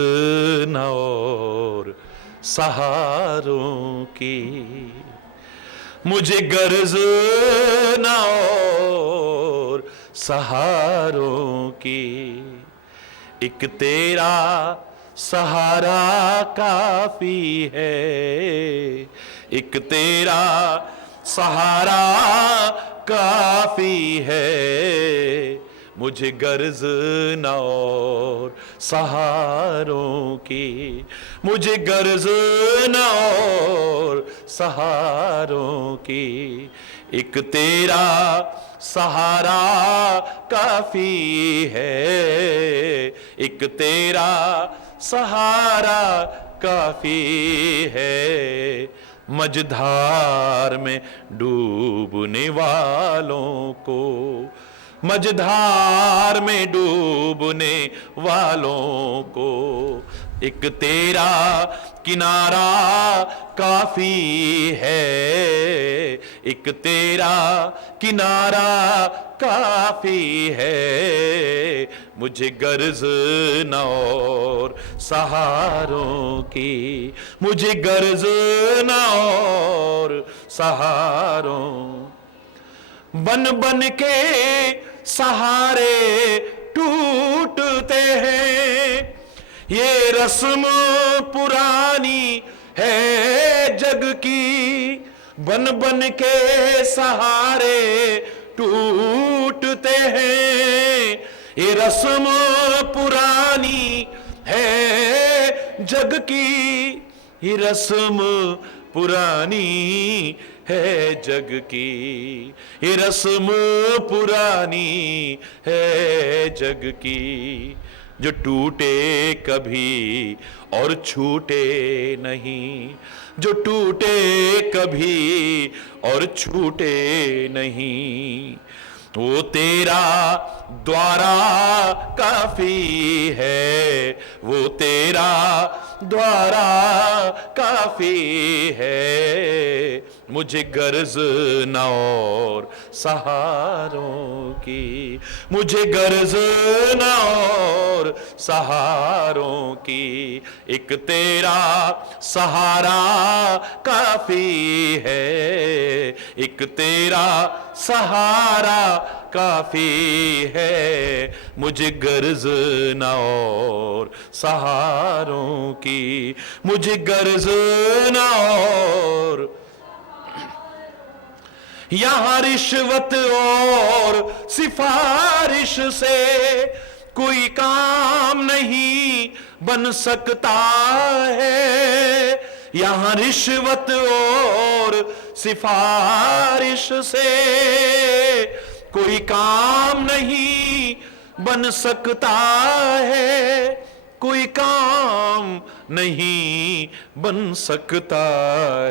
न और सहारों की, मुझे गर्ज न और सहारों की, एक तेरा सहारा काफी है, एक तेरा सहारा काफी है, मुझे गर्ज न और सहारों की, मुझे गर्ज न और सहारों की, एक तेरा सहारा काफी है, एक तेरा सहारा काफी है, मझधार में डूबने वालों को, मझधार में डूबने वालों को, एक तेरा किनारा काफी है, एक तेरा किनारा काफी है, मुझे गर्ज न और सहारों की, मुझे गर्ज न और सहारों, बन बन के सहारे टूटते हैं, ये रस्म पुरानी है जग की, बन बन के सहारे टूटते हैं, ये रस्म पुरानी है जग की, ये रस्म पुरानी है जग की, ये रस्म पुरानी है जग की, जो टूटे कभी और छूटे नहीं, जो टूटे कभी और छूटे नहीं, वो तेरा द्वारा काफी है, वो तेरा द्वारा काफी है, मुझे गर्ज न और सहारों की, मुझे गर्ज न और सहारों की, एक तेरा सहारा काफी है, एक तेरा सहारा काफी है, मुझे गर्ज न और सहारों की, मुझे गर्ज न और, यहां रिश्वत और सिफारिश से कोई काम नहीं बन सकता है, यहां रिश्वत और सिफारिश से कोई काम नहीं बन सकता है, कोई काम नहीं बन सकता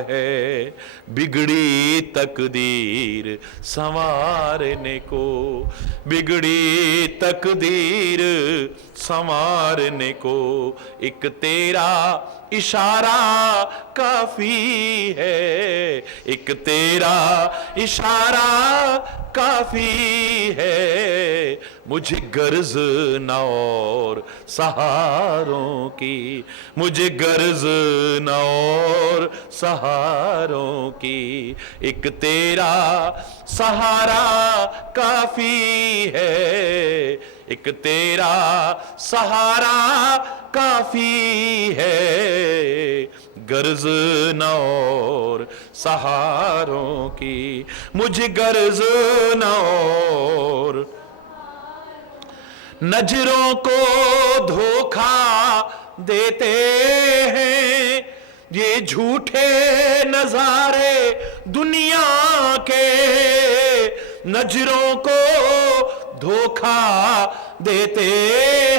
है, बिगड़ी तकदीर संवारने को, बिगड़ी तकदीर संवारने को, एक तेरा इशारा काफी है, एक तेरा इशारा काफी है, मुझे गर्ज न और सहारों की, मुझे गर्ज न और सहारों की, एक तेरा सहारा काफी है, एक तेरा सहारा काफी है, गर्ज न और सहारों की, मुझे गर्ज न और, नजरों को धोखा देते हैं ये झूठे नजारे दुनिया के, नजरों को धोखा देते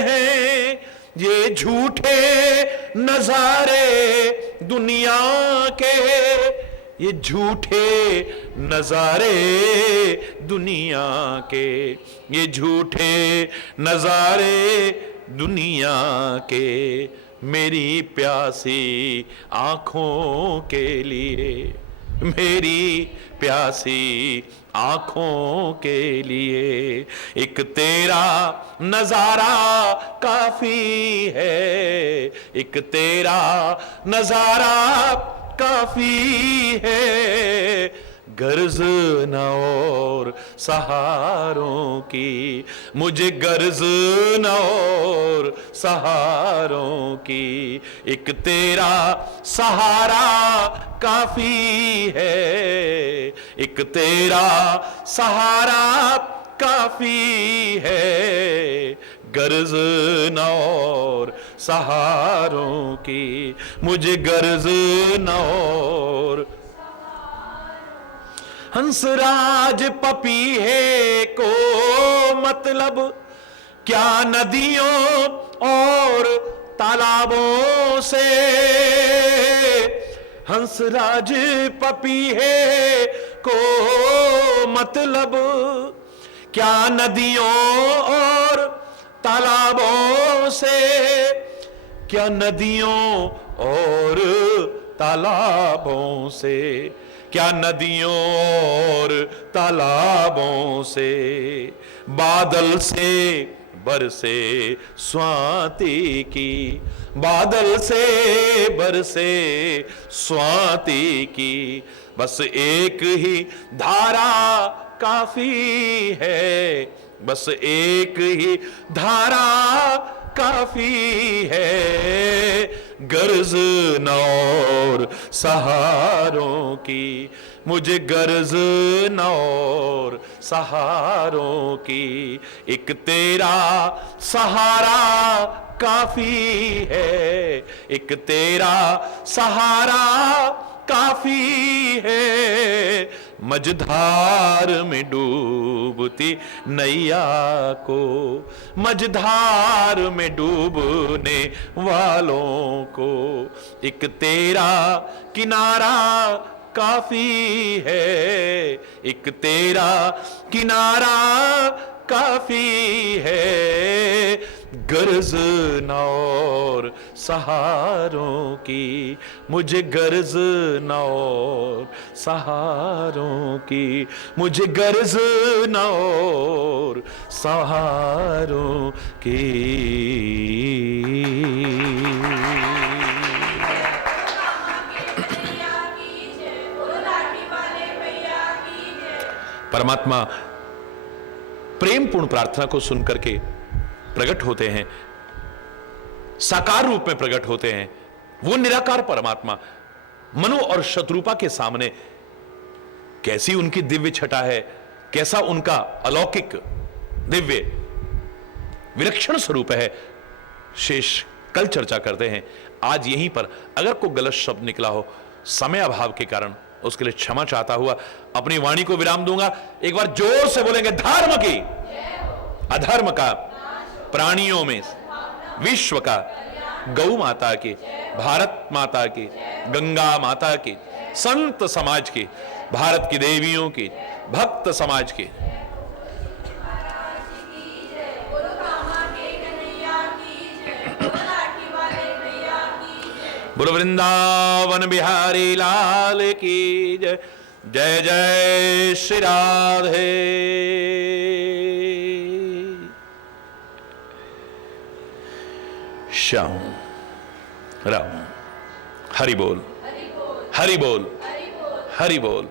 हैं ये झूठे नजारे दुनिया के, ये झूठे नजारे दुनिया के, ये झूठे नजारे दुनिया के, मेरी प्यासी आंखों के लिए, मेरी प्यासी आंखों के लिए, एक तेरा नजारा काफी है, एक तेरा नजारा काफी है, गर्ज न और सहारों की, मुझे गर्ज न और सहारों की, एक तेरा सहारा काफी है, एक तेरा सहारा काफी है, गर्ज न और सहारों की, मुझे गर्ज न और। हंसराज पपीहे को मतलब क्या नदियों और तालाबों से, हंसराज पपीहे को मतलब क्या नदियों और तालाबों से, क्या नदियों और तालाबों से, क्या नदियों और तालाबों से, बादल से बरसे स्वाति की, बादल से बरसे स्वाति की, बस एक ही धारा काफी है, बस एक ही धारा काफी है, गर्ज न और सहारों की, मुझे गर्ज न और सहारों की, एक तेरा सहारा काफी है, एक तेरा सहारा काफी है, मझधार में डूबती नैया को, मझधार में डूबने वालों को, एक तेरा किनारा काफी है, एक तेरा किनारा काफी है, गर्ज न और सहारों की, मुझे गर्ज न और सहारों की, मुझे गर्ज न और सहारों की। परमात्मा प्रेमपूर्ण प्रार्थना को सुनकर के प्रकट होते हैं, साकार रूप में प्रकट होते हैं। वो निराकार परमात्मा मनु और शत्रुपा के सामने कैसी उनकी दिव्य छटा है, कैसा उनका अलौकिक दिव्य विलक्षण स्वरूप है, शेष कल चर्चा करते हैं। आज यहीं पर अगर कोई गलत शब्द निकला हो समय अभाव के कारण, उसके लिए क्षमा चाहता हुआ अपनी वाणी को विराम दूंगा। एक बार जोर से बोलेंगे, धर्म की अधर्म का प्राणियों में विश्व का, गौ माता की, भारत माता की, गंगा माता की, संत समाज की, भारत की देवियों की, भक्त समाज की। बोलो वृंदावन बिहारी लाल की जय। जय जय श्री राधे। श्याम राम। हरि बोल, हरि बोल, हरि बोल।